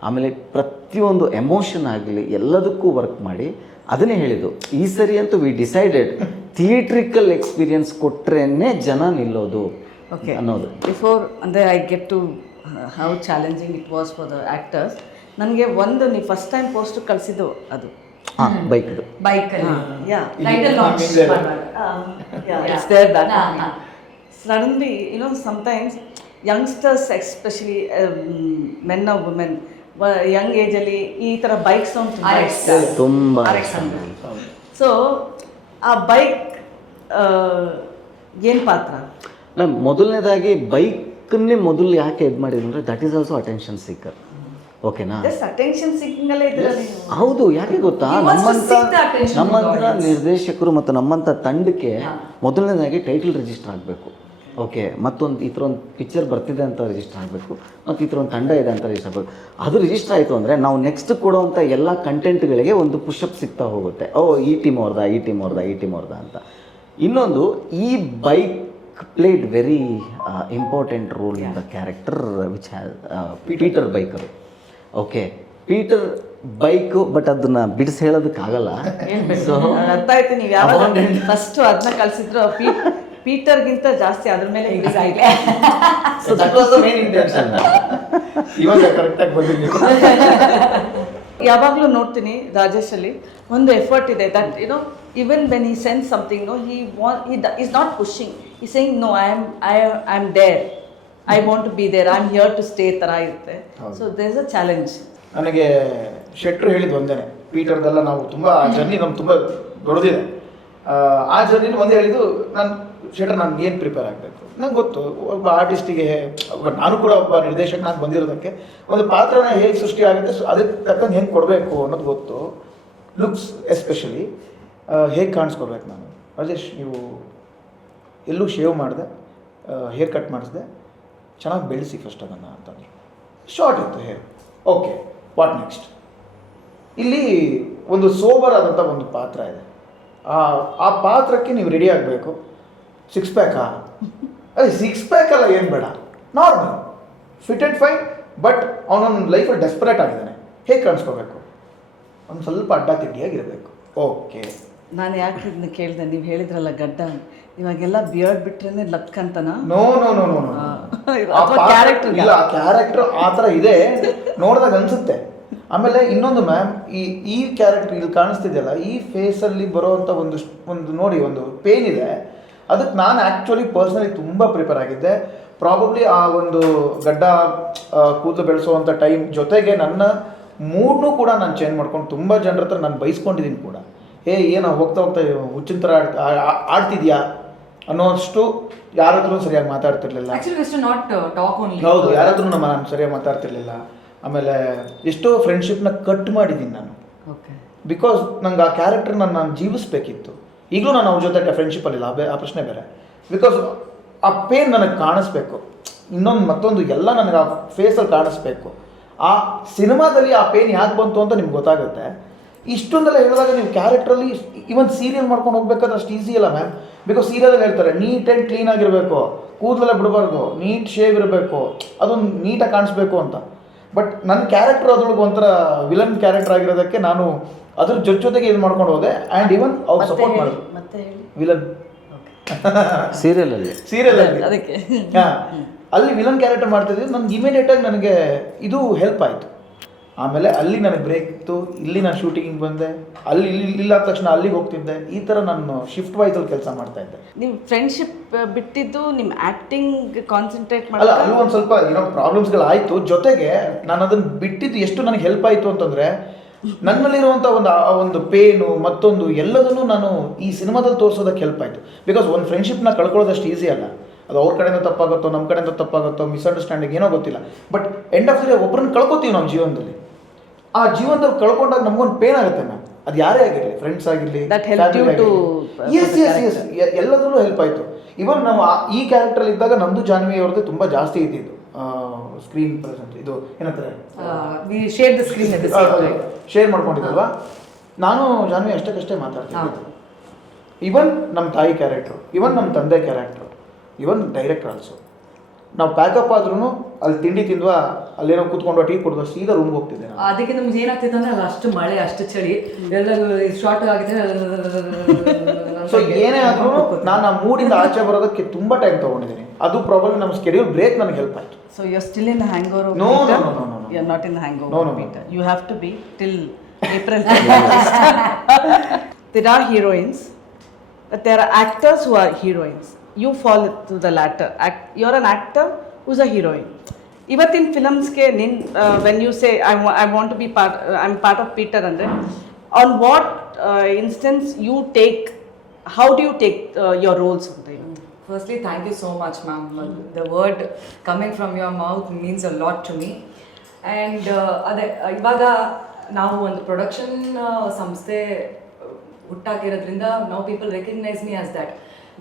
ಆಮೇಲೆ ಪ್ರತಿಯೊಂದು ಎಮೋಷನ್ ಆಗಲಿ ಎಲ್ಲದಕ್ಕೂ ವರ್ಕ್ ಮಾಡಿ ಅದನ್ನೇ ಹೇಳಿದ್ದು ಈ ಸರಿ ಅಂತೂ ವಿ ಡಿಸೈಡೆಡ್ ಥಿಯೇಟ್ರಿಕಲ್ ಎಕ್ಸ್ಪೀರಿಯನ್ಸ್ ಕೊಟ್ರೇ ಜನ ನಿಲ್ಲೋದು Okay. ಅನ್ನೋದು. Before I get to how challenging it was for the actors, ನನಗೆ ಒಂದು ನೀವು ಫಸ್ಟ್ ಟೈಮ್ ಪೋಸ್ಟ್ ಕಳಿಸಿದ್ದು ಅದು ಹಾಂ ಬೈಕ್ದು ಬೈಕಲ್ಲಿ ಯಾ title launch it's there that suddenly sometimes youngsters especially men or women young age ಅಲ್ಲಿ ಈ ಥರ ಬೈಕ್ ಸೌಂಡ್ ತುಂಬ ಸೊ ಆ ಬೈಕ್ ಏನು ಪಾತ್ರ ನಾನು ಮೊದಲನೇದಾಗಿ ಬೈಕನ್ನೇ ಮೊದಲು ಯಾಕೆ ಇದು ಮಾಡಿದ್ರು ಅಂದರೆ that is also attention speaker. ಓಕೆನಾ? ಜಸ್ಟ್ ಅಟೆನ್ಷನ್ ಸೀಕಿಂಗ್ ಅಲ್ಲೇ ಇದ್ದೀರಾ ನೀವು. ಹೌದು, ಯಾಕೆ ಗೊತ್ತಾ, He wants to seek the attention of the ನಮ್ಮಂಥ audience. ನಿರ್ದೇಶಕರು ಮತ್ತು ನಮ್ಮಂಥ ತಂಡಕ್ಕೆ ಮೊದಲನೇದಾಗಿ ಟೈಟಲ್ ರಿಜಿಸ್ಟರ್ ಆಗಬೇಕು. ಓಕೆ, ಮತ್ತೊಂದು ಈ ಥರ ಒಂದು ಪಿಕ್ಚರ್ ಬರ್ತಿದೆ ಅಂತ ರಿಜಿಸ್ಟರ್ ಆಗಬೇಕು, ಮತ್ತು ಈ ಥರ ಒಂದು ತಂಡ ಇದೆ ಅಂತ ರಿಜಿಸ್ಟರ್ ಆಗಬೇಕು. ಅದು ರಿಜಿಸ್ಟರ್ ಆಯಿತು ಅಂದರೆ ನಾವು ನೆಕ್ಸ್ಟ್ ಕೊಡುವಂಥ ಎಲ್ಲ ಕಂಟೆಂಟ್ಗಳಿಗೆ ಒಂದು ಪುಷಪ್ ಸಿಗ್ತಾ ಹೋಗುತ್ತೆ. ಈ ಟೀಮ್ ಅವ್ರದ್ದ ಅಂತ. ಇನ್ನೊಂದು, ಈ bike played very important role in the character which has Peter biker. Okay, Peter bike, but ಅದನ್ನ ಬಿಡಿಸಿ ಹೇಳೋದಕ್ಕಾಗಲ್ಲ. ಸೊ ಅರ್ಥ ಆಯ್ತು. ನೀವು ಯಾವಾಗ ಫಸ್ಟ್ ಅದನ್ನ ಕಳ್ಸಿದ್ರು ಪೀಟರ್ಗಿಂತ ಜಾಸ್ತಿ ಅದ್ರ ಮೇಲೆ so that was the main intention. ಇವಾಗ ಕರೆಕ್ಟಾಗಿ ಬಂದಿದ್ದೀವಿ. ಯಾವಾಗಲೂ ನೋಡ್ತೀನಿ ರಾಜೇಶಲ್ಲಿ ಒಂದು ಎಫರ್ಟ್ ಇದೆ that even when he sends something he is not pushing, he's saying no, I am there, I want to be there, I'm here to stay ತರ ಇರುತ್ತೆ. So there is a challenge. ನನಗೆ ಶೆಟ್ರು ಹೇಳಿದ್ದು ಒಂದೇನೆ, ಪೀಟರ್ದೆಲ್ಲ ನಾವು ತುಂಬ ಜರ್ನಿ ನಮ್ಗೆ ತುಂಬ ದೊಡ್ಡದಿದೆ. ಆ ಜರ್ನಿನ ಒಂದೇ ಹೇಳಿದ್ದು, ನಾನು ಏನು ಪ್ರಿಪೇರ್ ಆಗಬೇಕು, ನಂಗೆ ಗೊತ್ತು ಒಬ್ಬ ಆರ್ಟಿಸ್ಟಿಗೆ, ನಾನು ಕೂಡ ಒಬ್ಬ ನಿರ್ದೇಶಕನಾಗಿ ಬಂದಿರೋದಕ್ಕೆ ಒಂದು ಪಾತ್ರನ ಹೇಗೆ ಸೃಷ್ಟಿ ಆಗುತ್ತೆ, ಸೊ ಅದಕ್ಕೆ ತಕ್ಕಂಗೆ ಹೆಂಗೆ ಕೊಡಬೇಕು ಅನ್ನೋದು ಗೊತ್ತು. ಲುಕ್ಸ್ ಎಸ್ಪೆಷಲಿ ಹೇಗೆ ಕಾಣಿಸ್ಕೊಡ್ಬೇಕು ನಾನು. ರಾಜೇಶ್, ನೀವು ಎಲ್ಲೂ ಶೇವ್ ಮಾಡಿದೆ, ಹೇರ್ ಕಟ್ ಮಾಡಿಸಿದೆ, ಚೆನ್ನಾಗಿ ಬೆಳೆಸಿ ಫಸ್ಟ್ ಅದನ್ನು ಅಂತಂದರು. ಶಾರ್ಟ್ ಇತ್ತು ಹೇರ್, ಓಕೆ, ವಾಟ್ ನೆಕ್ಸ್ಟ್? ಇಲ್ಲಿ ಒಂದು ಸೋಬರ್ ಆದಂಥ ಒಂದು ಪಾತ್ರ ಇದೆ, ಆ ಪಾತ್ರಕ್ಕೆ ನೀವು ರೆಡಿ ಆಗಬೇಕು. 6 ಪ್ಯಾಕಾ? ಅದೇ 6 ಪ್ಯಾಕ್ ಅಲ್ಲ, ಏನು ಬೇಡ, normal fit and fine. But ಅವನೊಂದು ಲೈಫಲ್ಲಿ ಡೆಸ್ಪರೇಟ್ ಆಗಿದ್ದಾನೆ, ಹೇಗೆ ಕಾಣಿಸ್ಕೋಬೇಕು? ಒಂದು ಸ್ವಲ್ಪ ಅಡ್ಡ ತಿಡ್ಡಿಯಾಗಿರಬೇಕು. ಓಕೆ, ನಾನು ಯಾಕೆ ಇದನ್ನ ಕೇಳಿದೆ, ನೀವು ಹೇಳಿದ್ರಲ್ಲ ಗಡ್ಡ, ಇವಾಗೆಲ್ಲ ಬಿಯರ್ಡ್ ಬಿಟ್ರೇನೆ ಲಕ್ ಅಂತನಾ? ನೋ ಕ್ಯಾರೆಕ್ಟರ್ ಇಲ್ಲ, ಆ ಕ್ಯಾರೆಕ್ಟರ್ ಆ ಥರ ಇದೆ, ನೋಡಿದಾಗ ಅನಿಸುತ್ತೆ. ಆಮೇಲೆ ಇನ್ನೊಂದು ಮ್ಯಾಮ್, ಈ ಕ್ಯಾರೆಕ್ಟರ್ ಇಲ್ಲಿ ಕಾಣಿಸ್ತಿದೆಯಲ್ಲ, ಈ ಫೇಸಲ್ಲಿ ಬರೋವಂಥ ಒಂದು ನೋಡಿ ಒಂದು ಪೇನ್ ಇದೆ. ಅದಕ್ಕೆ ನಾನು ಆ್ಯಕ್ಚುಲಿ ಪರ್ಸ್ನಲಿ ತುಂಬ ಪ್ರಿಪೇರ್ ಆಗಿದ್ದೆ. ಪ್ರಾಬಬ್ಲಿ ಆ ಒಂದು ಗಡ್ಡ ಕೂದಲು ಬೆಳೆಸೋವಂಥ ಟೈಮ್ ಜೊತೆಗೆ ನನ್ನ ಮೂಡ್ನೂ ಕೂಡ ನಾನು ಚೇಂಜ್ ಮಾಡ್ಕೊಂಡು ತುಂಬ ಜನರ ಹತ್ರ ನಾನು ಬೈಸ್ಕೊಂಡಿದ್ದೀನಿ ಕೂಡ. ಏನೋ ಹೋಗ್ತಾ ಹುಚ್ಚಿನ ಥರ ಆಡ್ತಿದ್ಯಾ ಅನ್ನೋಷ್ಟು ಯಾರ ಹತ್ರ ಸರಿಯಾಗಿ ಮಾತಾಡ್ತಿರ್ಲಿಲ್ಲ. ಹೌದು, ಯಾರ ಹತ್ರ ನಾನು ಸರಿಯಾಗಿ ಮಾತಾಡ್ತಿರ್ಲಿಲ್ಲ. ಆಮೇಲೆ ಎಷ್ಟೋ ಫ್ರೆಂಡ್ಶಿಪ್ನ ಕಟ್ ಮಾಡಿದ್ದೀನಿ ನಾನು, ಬಿಕಾಸ್ ನಂಗೆ ಆ ಕ್ಯಾರೆಕ್ಟರ್ನ ನಾನು ಜೀವಿಸ್ಬೇಕಿತ್ತು. ಈಗಲೂ ನಾನು ಅವ್ರ ಜೊತೆ ಫ್ರೆಂಡ್ಶಿಪ್ಪಲ್ಲಿಲ್ಲ, ಆ ಪ್ರಶ್ನೆ ಬೇರೆ. ಬಿಕಾಸ್ ಆ ಪೇನ್ ನನಗೆ ಕಾಣಿಸ್ಬೇಕು, ಮತ್ತೊಂದು ಎಲ್ಲ ನನಗೆ ಆ ಫೇಸಲ್ಲಿ ಕಾಣಿಸ್ಬೇಕು. ಆ ಸಿನಿಮಾದಲ್ಲಿ ಆ ಪೇನ್ ಯಾಕೆ ಬಂತು ಅಂತ ನಿಮ್ಗೆ ಗೊತ್ತಾಗುತ್ತೆ. ಇಷ್ಟೊಂದೆಲ್ಲ ಹೇಳಿದಾಗ ನೀವು ಕ್ಯಾರೆಕ್ಟ್ರಲ್ಲಿ ಇವನ್ ಸೀರಿಯಲ್ ಮಾಡ್ಕೊಂಡು ಹೋಗ್ಬೇಕಾದ್ರೆ ಅಷ್ಟು ಈಸಿ ಅಲ್ಲ ಮ್ಯಾಮ್. ಬಿಕಾಸ್ ಸೀರಿಯಲಲ್ಲಿ ಹೇಳ್ತಾರೆ ನೀಟ್ ಆ್ಯಂಡ್ ಕ್ಲೀನ್ ಆಗಿರಬೇಕು, ಕೂದಲೆಲ್ಲ ಬಿಡಬಾರ್ದು, ನೀಟ್ ಶೇವ್ ಇರಬೇಕು, ಅದೊಂದು ನೀಟಾಗಿ ಕಾಣಿಸ್ಬೇಕು ಅಂತ. ಬಟ್ ನನ್ನ ಕ್ಯಾರೆಕ್ಟರ್ ಅದ್ರೊಳಗೆ ಒಂಥರ ವಿಲನ್ ಕ್ಯಾರೆಕ್ಟರ್ ಆಗಿರೋದಕ್ಕೆ ನಾನು ಅದ್ರ ಜೊತೆಗೆ ಇದು ಮಾಡ್ಕೊಂಡು ಹೋದೆ. ಆ್ಯಂಡ್ ಇವನ್ ಅವ್ರು ಸಪೋರ್ಟ್ ಮಾಡಿದ್ರು. ವಿಲನ್ ಸೀರಿಯಲಲ್ಲಿ ಅದಕ್ಕೆ ಅಲ್ಲಿ ವಿಲನ್ ಕ್ಯಾರೆಕ್ಟರ್ ಮಾಡ್ತಿದ್ದೆ. ನನಗೆ ಇಮಿಡಿಯೇಟಾಗಿ ನನಗೆ ಇದು ಹೆಲ್ಪ್ ಆಯಿತು. ಆಮೇಲೆ ಅಲ್ಲಿ ನನಗೆ ಬ್ರೇಕ್ ಇತ್ತು, ಇಲ್ಲಿ ನಾನು ಶೂಟಿಂಗಿಗೆ ಬಂದೆ, ಇಲ್ಲಿ ಆದ ತಕ್ಷಣ ಅಲ್ಲಿಗೆ ಹೋಗ್ತಿದ್ದೆ. ಈ ಥರ ನಾನು ಶಿಫ್ಟ್ ವೈಸಲ್ಲಿ ಕೆಲಸ ಮಾಡ್ತಾ ಇದ್ದೆ. ನೀವು ಫ್ರೆಂಡ್ಶಿಪ್ ಬಿಟ್ಟಿದ್ದು ನಿಮ್ಮ ಆ್ಯಕ್ಟಿಂಗ್ ಕಾನ್ಸಂಟ್ರೇಟ್ ಅಲ್ಲ, ಅಲ್ಲಿ ಒಂದು ಸ್ವಲ್ಪ ಪ್ರಾಬ್ಲಮ್ಸ್ಗಳಾಯಿತು. ಜೊತೆಗೆ ನಾನು ಅದನ್ನು ಬಿಟ್ಟಿದ್ದು ಎಷ್ಟು ನನಗೆ ಹೆಲ್ಪ್ ಆಯಿತು ಅಂತಂದರೆ, ನನ್ನಲ್ಲಿರುವಂಥ ಒಂದು ಪೇನು ಮತ್ತೊಂದು ಎಲ್ಲದನ್ನು ನಾನು ಈ ಸಿನಿಮಾದಲ್ಲಿ ತೋರಿಸೋದಕ್ಕೆ ಹೆಲ್ಪ್ ಆಯಿತು. ಬಿಕಾಸ್ ಒಂದು ಫ್ರೆಂಡ್ಶಿಪ್ನ ಕಳ್ಕೊಳ್ಳೋದಷ್ಟು ಈಸಿ ಅಲ್ಲ. ಅದು ಅವ್ರ ಕಡೆಯಿಂದ ತಪ್ಪಾಗುತ್ತೋ, ನಮ್ಮ ಕಡೆಯಿಂದ ತಪ್ಪಾಗುತ್ತೋ, ಮಿಸ್ಅಂಡರ್ಸ್ಟ್ಯಾಂಡಿಂಗ್ ಏನೋ ಗೊತ್ತಿಲ್ಲ. But end of the day ಒಬ್ಬರನ್ನ ಕಳ್ಕೊತೀವಿ ನಮ್ಮ ಜೀವನದಲ್ಲಿ. ಆ ಜೀವನದಲ್ಲಿ ಕಳ್ಕೊಂಡಾಗ ನಮಗೊಂದು ಪೇನ್ ಆಗುತ್ತೆ ಮ್ಯಾಮ್. ಅದು ಯಾರೇ ಆಗಿರಲಿ, ಫ್ರೆಂಡ್ಸ್ ಆಗಿರಲಿ, ಎಸ್ ಎಲ್ಲದರಲ್ಲೂ ಹೆಲ್ಪ್ ಆಯಿತು. ಇವನ್ ನಾವು ಈ ಕ್ಯಾರೆಕ್ಟರ್ ಇದ್ದಾಗ ನಮ್ಮದು ಜಾನ್ವಿ ಅವ್ರದ್ದು ತುಂಬ ಜಾಸ್ತಿ ಇದ್ದಿದ್ದು ಸ್ಕ್ರೀನ್ ಪ್ರೆಸೆಂಟ್. ಇದು ಏನಂತಾರೆ, ಶೇರ್ ಮಾಡ್ಕೊಂಡಿದ್ದಲ್ವಾ. ನಾನು ಜಾನ್ವಿ ಅಷ್ಟಕ್ಕಷ್ಟೇ ಮಾತಾಡ್ತೀನಿ. ಹೌದು. ಇವನ್ ನಮ್ಮ ತಾಯಿ ಕ್ಯಾರೆಕ್ಟ್ರು, ಇವನ್ ನಮ್ಮ ತಂದೆ ಕ್ಯಾರೆಕ್ಟ್ರು, ಇವನ್ ಡೈರೆಕ್ಟರ್ ಆಲ್ಸೋ. ನಾವು ಪ್ಯಾಕಪ್ ಆದ್ರೂ ಅಲ್ಲಿ ತಿಂಡಿ ತಿಂದ್ವಾ, ಅಲ್ಲೇನೋ ಕೂತ್ಕೊಂಡು ಟೀ ಕುಡಿದ್ವಾ, ಸೀದಾ ರೂಮ್ಗೆ ಹೋಗ್ತಿದ್ದೆ ನಾನು. ಅದಕ್ಕೆ ನಮ್ಗೆ ಏನಾಗ್ತಿತ್ತು ಅಂದ್ರೆ ಅಲ್ಲಿ ಅಷ್ಟು ಮಳೆ ಅಷ್ಟು ಚಳಿ ಎಲ್ಲ ಶಾರ್ಟ್ ಆಗಿದೆ. ಸೊ ಏನೇ ಆದ್ರೂ ನಾನು ಆ ಮೂಡಿಂದ ಆಚೆ ಬರೋದಕ್ಕೆ ತುಂಬ ಟೈಮ್ ತೊಗೊಂಡಿದ್ದೀನಿ. ಅದು ಪ್ರಾಬ್ಲಮ್, ನಮ್ಮ ಸ್ಕೆಡ್ಯೂಲ್ ಬ್ರೇಕ್ ನನಗೆ ಹೆಲ್ಪ್ ಆಯಿತು. So you're still in the hangover of No, Peter? no, no, no, no. You're not in the hangover No, of no, no. Peter. You have to be till April. There are heroines, but there are actors who are heroines. You fall to the latter. You're an actor who's a heroine. ಇವತ್ತಿನ ಫಿಲಮ್ಸ್ಗೆ when you say I want to be part, I'm part of Peter andre, on what instance you take, how do you take your roles ಅಂತ ಇವತ್ತು? Firstly, thank you so much, ma'am. The word coming from your mouth means a lot to me. And ಅದೇ ಇವಾಗ ನಾವು ಒಂದು ಪ್ರೊಡಕ್ಷನ್ ಸಂಸ್ಥೆ ಹುಟ್ಟಾಕಿರೋದ್ರಿಂದ ನಾವು people recognise me as that.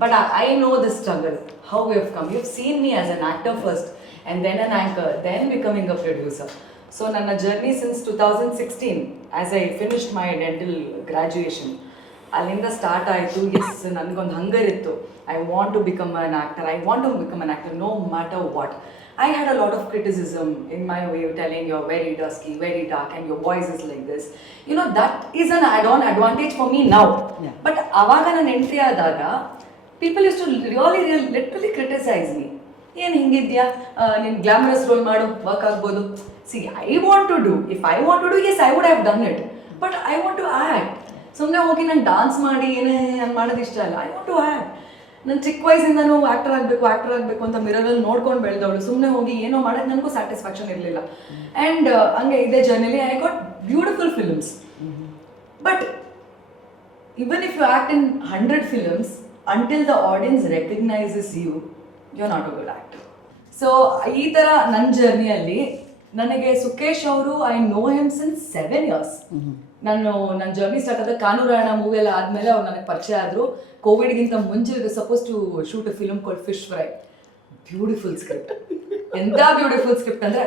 But I know the struggle, how we have come. You have seen me as an actor first and then an anchor, then becoming a producer. So ನನ್ನ journey since 2016 as I finished my dental graduation, ಅಲ್ಲಿಂದ ಸ್ಟಾರ್ಟ್ ಆಯಿತು. ಎಸ್, ನನಗೊಂದು ಹಂಗರ್ ಇತ್ತು. I want to become an actor. I want to become an actor no matter what. I had a lot of criticism in my way of telling you're very dusky, very dark and your voice is like this. You know, that is an add-on advantage for me now. Yeah. But avaga nan entry adaga, people used to really literally criticize me. ಏನು ಹಿಂಗಿದ್ಯಾ, ನೀನು ಗ್ಲಾಮರಸ್ ರೋಲ್ ಮಾಡು, ವರ್ಕ್ ಆಗ್ಬೋದು. See, I want to do, if I want to do, yes I would have done it, but I want to act. ಸುಮ್ಮನೆ ಹೋಗಿ ನಾನು ಡಾನ್ಸ್ ಮಾಡಿ ಏನೇ ನಾನು ಮಾಡೋದು ಇಷ್ಟ ಅಲ್ಲ. I want to act. ನಾನು ಚಿಕ್ಕ ವಯಸ್ಸಿಂದನೂ ಆ್ಯಕ್ಟರ್ ಆಗಬೇಕು ಅಂತ ಮಿರರಲ್ಲಿ ನೋಡ್ಕೊಂಡು ಬೆಳೆದವಳು. ಸುಮ್ಮನೆ ಹೋಗಿ ಏನೋ ಮಾಡೋದು ನನಗೂ ಸ್ಯಾಟಿಸ್ಫ್ಯಾಕ್ಷನ್ ಇರಲಿಲ್ಲ. ಆ್ಯಂಡ್ ಹಂಗೆ ಇದೇ ಜರ್ನಿಲಿ I got beautiful films. But even if you act in 100 films, until the audience recognises you, you are not a good actor. So ಈ ಥರ ನನ್ನ ಜರ್ನಿಯಲ್ಲಿ ನನಗೆ ಸುಕೇಶ್ ಅವರು, I know him since 7 years. ನನ್ನ ಜರ್ನಿ ಸ್ಟಾರ್ಟ್ ಆದ ಕಾನೂರಾಯಣ ಮೂವಿ ಎಲ್ಲ ಆದಮೇಲೆ ಅವ್ರು ನನಗೆ ಪರಿಚಯ ಆದರು. ಕೋವಿಡ್ಗಿಂತ ಮುಂಚೆ suppose to shoot a film called fish fry. Beautiful script, ಎಂಥ ಬ್ಯೂಟಿಫುಲ್ ಸ್ಕ್ರಿಪ್ಟ್ ಅಂದರೆ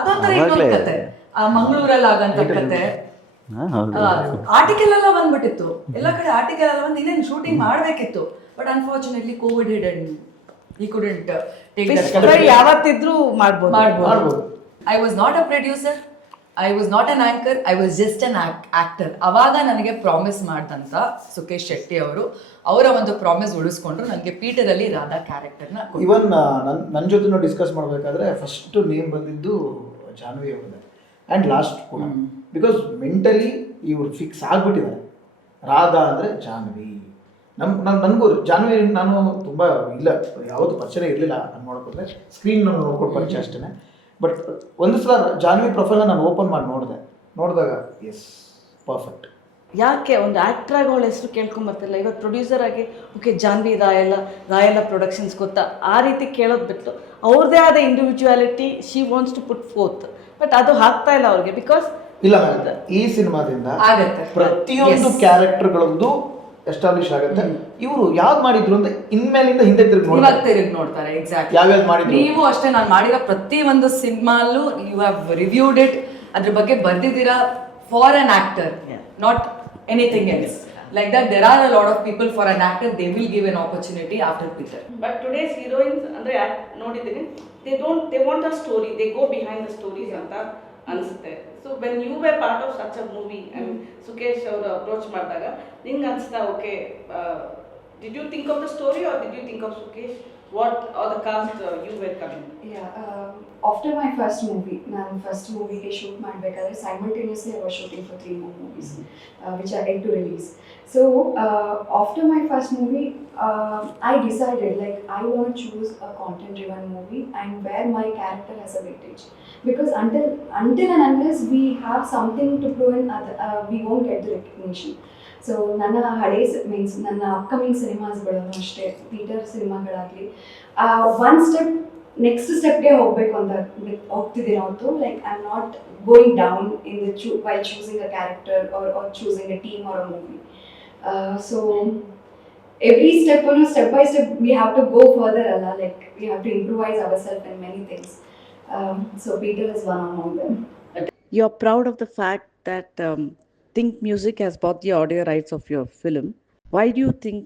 ಅದೊಂಥರ ಇನ್ನೊಂದು ಕತೆ. ಆ ಮಂಗಳೂರಲ್ಲಿ ಆಗಂತ ಕತೆ ಆರ್ಟಿಕಲ್ ಎಲ್ಲ ಬಂದ್ಬಿಟ್ಟಿತ್ತು, ಎಲ್ಲ ಕಡೆ ಆರ್ಟಿಕಲ್ ಎಲ್ಲ ಬಂದು ಇನ್ನೇನು ಶೂಟಿಂಗ್ ಮಾಡಬೇಕಿತ್ತು. But unfortunately Covid hit and he couldn't take that. ಯಾವತ್ತಿದ್ರೂ ಮಾಡ್ಬೋದು. I was not a producer, I was not an anchor, I was just an actor. ಅವಾಗ ನನಗೆ ಪ್ರಾಮಿಸ್ ಮಾಡ್ದಂತ ಸುಕೇಶ್ ಶೆಟ್ಟಿ ಅವರು ಅವರ ಒಂದು ಪ್ರಾಮಿಸ್ ಉಳಿಸ್ಕೊಂಡ್ರು. ನನಗೆ ಪೀಠದಲ್ಲಿ ರಾಧಾ ಕ್ಯಾರೆಕ್ಟರ್ನ ಇವನ್ ನನ್ನ ಜೊತೆ ಡಿಸ್ಕಸ್ ಮಾಡಬೇಕಾದ್ರೆ ಫಸ್ಟ್ ನೇಮ್ ಬಂದಿದ್ದು ಜಾನ್ವಿ ಅವ್ರದ್ದೆ ಆ್ಯಂಡ್ ಲಾಸ್ಟ್ ಕೂಡ. ಬಿಕಾಸ್ ಮೆಂಟಲಿ ಇವ್ರು ಫಿಕ್ಸ್ ಆಗಿಬಿಟ್ಟಿದ್ದಾರೆ. ರಾಧಾ ಅಂದರೆ ಜಾನ್ವಿ. ನನಗೂ ಜಾನ್ವಿ ನಾನು ತುಂಬ ಇಲ್ಲ, ಯಾವತ್ತೂ ಪರಿಚಯ ಇರಲಿಲ್ಲ. ನಾನು ನೋಡೋಕೆ ಸ್ಕ್ರೀನ್ ನೋಡ್ಕೊಂಡು ಪರಿಚಯ ಅಷ್ಟೇ. ಬಟ್ ಒಂದು ಸಲ ಜಾನ್ವಿ ಪ್ರೊಫೈಲ್ನ ನಾನು ಓಪನ್ ಮಾಡಿ ನೋಡಿದಾಗ ಎಸ್, ಪರ್ಫೆಕ್ಟ್. ಯಾಕೆ ಒಂದು ಆ್ಯಕ್ಟರ್ ಆಗಿ ಅವಳ ಹೆಸರು ಕೇಳ್ಕೊಂಬರ್ತಿಲ್ಲ, ಇವತ್ತು ಪ್ರೊಡ್ಯೂಸರ್ ಆಗಿ ಓಕೆ ಜಾನ್ವಿ ರಾಯಲ ಪ್ರೊಡಕ್ಷನ್ಸ್ ಗೊತ್ತಾ, ಆ ರೀತಿ ಕೇಳೋದು ಬಿಟ್ಟು ಅವ್ರದ್ದೇ ಆದ individuality she wants to put forth. But ಅದು ಆಗ್ತಾ ಇಲ್ಲ ಅವ್ರಿಗೆ. ಬಿಕಾಸ್ ಇಲ್ಲ ಮ್ಯಾಮ್, ಈ ಸಿನಿಮಾದಿಂದ ಆಗತ್ತೆ ಪ್ರತಿಯೊಂದು ಕ್ಯಾರೆಕ್ಟರ್ಗಳದ್ದು ಎಸ್ಟಾಬ್ಲಿಷ್ ಆಗುತ್ತೆ. ಇವರು ಯಾವ್ದು ಮಾಡಿದ್ರು ಅಂತ ಇನ್ಮೇಲಿಂದ ಹಿಂದೆ ತಿರುಗಿ ನೋಡ್ತಾರೆ. ಎಕ್ಸಾಕ್ಟ್, ಯಾವ್ಯಾವ್ದು ಮಾಡಿದ್ರು. ನೀವು ಅಷ್ಟೇ, ನಾನು ಮಾಡಿರೋ ಪ್ರತಿ ಒಂದು ಸಿನಿಮಾಲ್ಲೂ ಯು ಹ್ಯಾವ್ ರಿವ್ಯೂಡ್ ಇಟ್, ಅದ್ರ ಬಗ್ಗೆ ಬರ್ದಿದ್ದೀರಾ for an actor, not anything else. Like that, there are a lot of people, for an actor, they will give an opportunity after Peter. But today's heroines, andre nodidini, they want a story, they go behind the stories anta ಅನ್ಸುತ್ತೆ. So when you were part of such a movie and Sukesh ಅವರು ಅಪ್ರೋಚ್ ಮಾಡಿದಾಗ ನಿಂಗೆ ಅನ್ಸ್ತಾ okay, did you think of the story or did you think of Sukesh? What are the cast you were coming? After my first movie, ನಾನು ಫಸ್ಟ್ ಮೂವಿಗೆ ಶೂಟ್ ಮಾಡಬೇಕಾದ್ರೆ simultaneously I was shooting for 3 more movies which are yet to release. So after my first movie, I decided like I want to choose a content driven movie and where my character has a weightage, because until and unless we have something to prove in we won't get the recognition. So ನನ್ನ ಹಳೆ ಮೀನ್ಸ್ ನನ್ನ ಅಪ್ಕಮಿಂಗ್ ಸಿನಿಮಾಸ್ಗಳು ಅಷ್ಟೇ, ಪೀಟರ್ ಸಿನಿಮಾಗಳಾಗಲಿ ಒನ್ ಸ್ಟೆಪ್ ನೆಕ್ಸ್ಟ್ ಸ್ಟೆಪ್ಗೆ ಹೋಗಬೇಕು ಅಂತ ಹೋಗ್ತಿದ್ದೀನಿ ಹೊರತು like I am not going down in the while choosing a character or choosing a team or a movie. So every step by step we have to go further alla, like we have to improvise ourselves in many things. So Peter is one among them. You're proud of the fact that Think Music has bought the audio rights of your film. Why do you think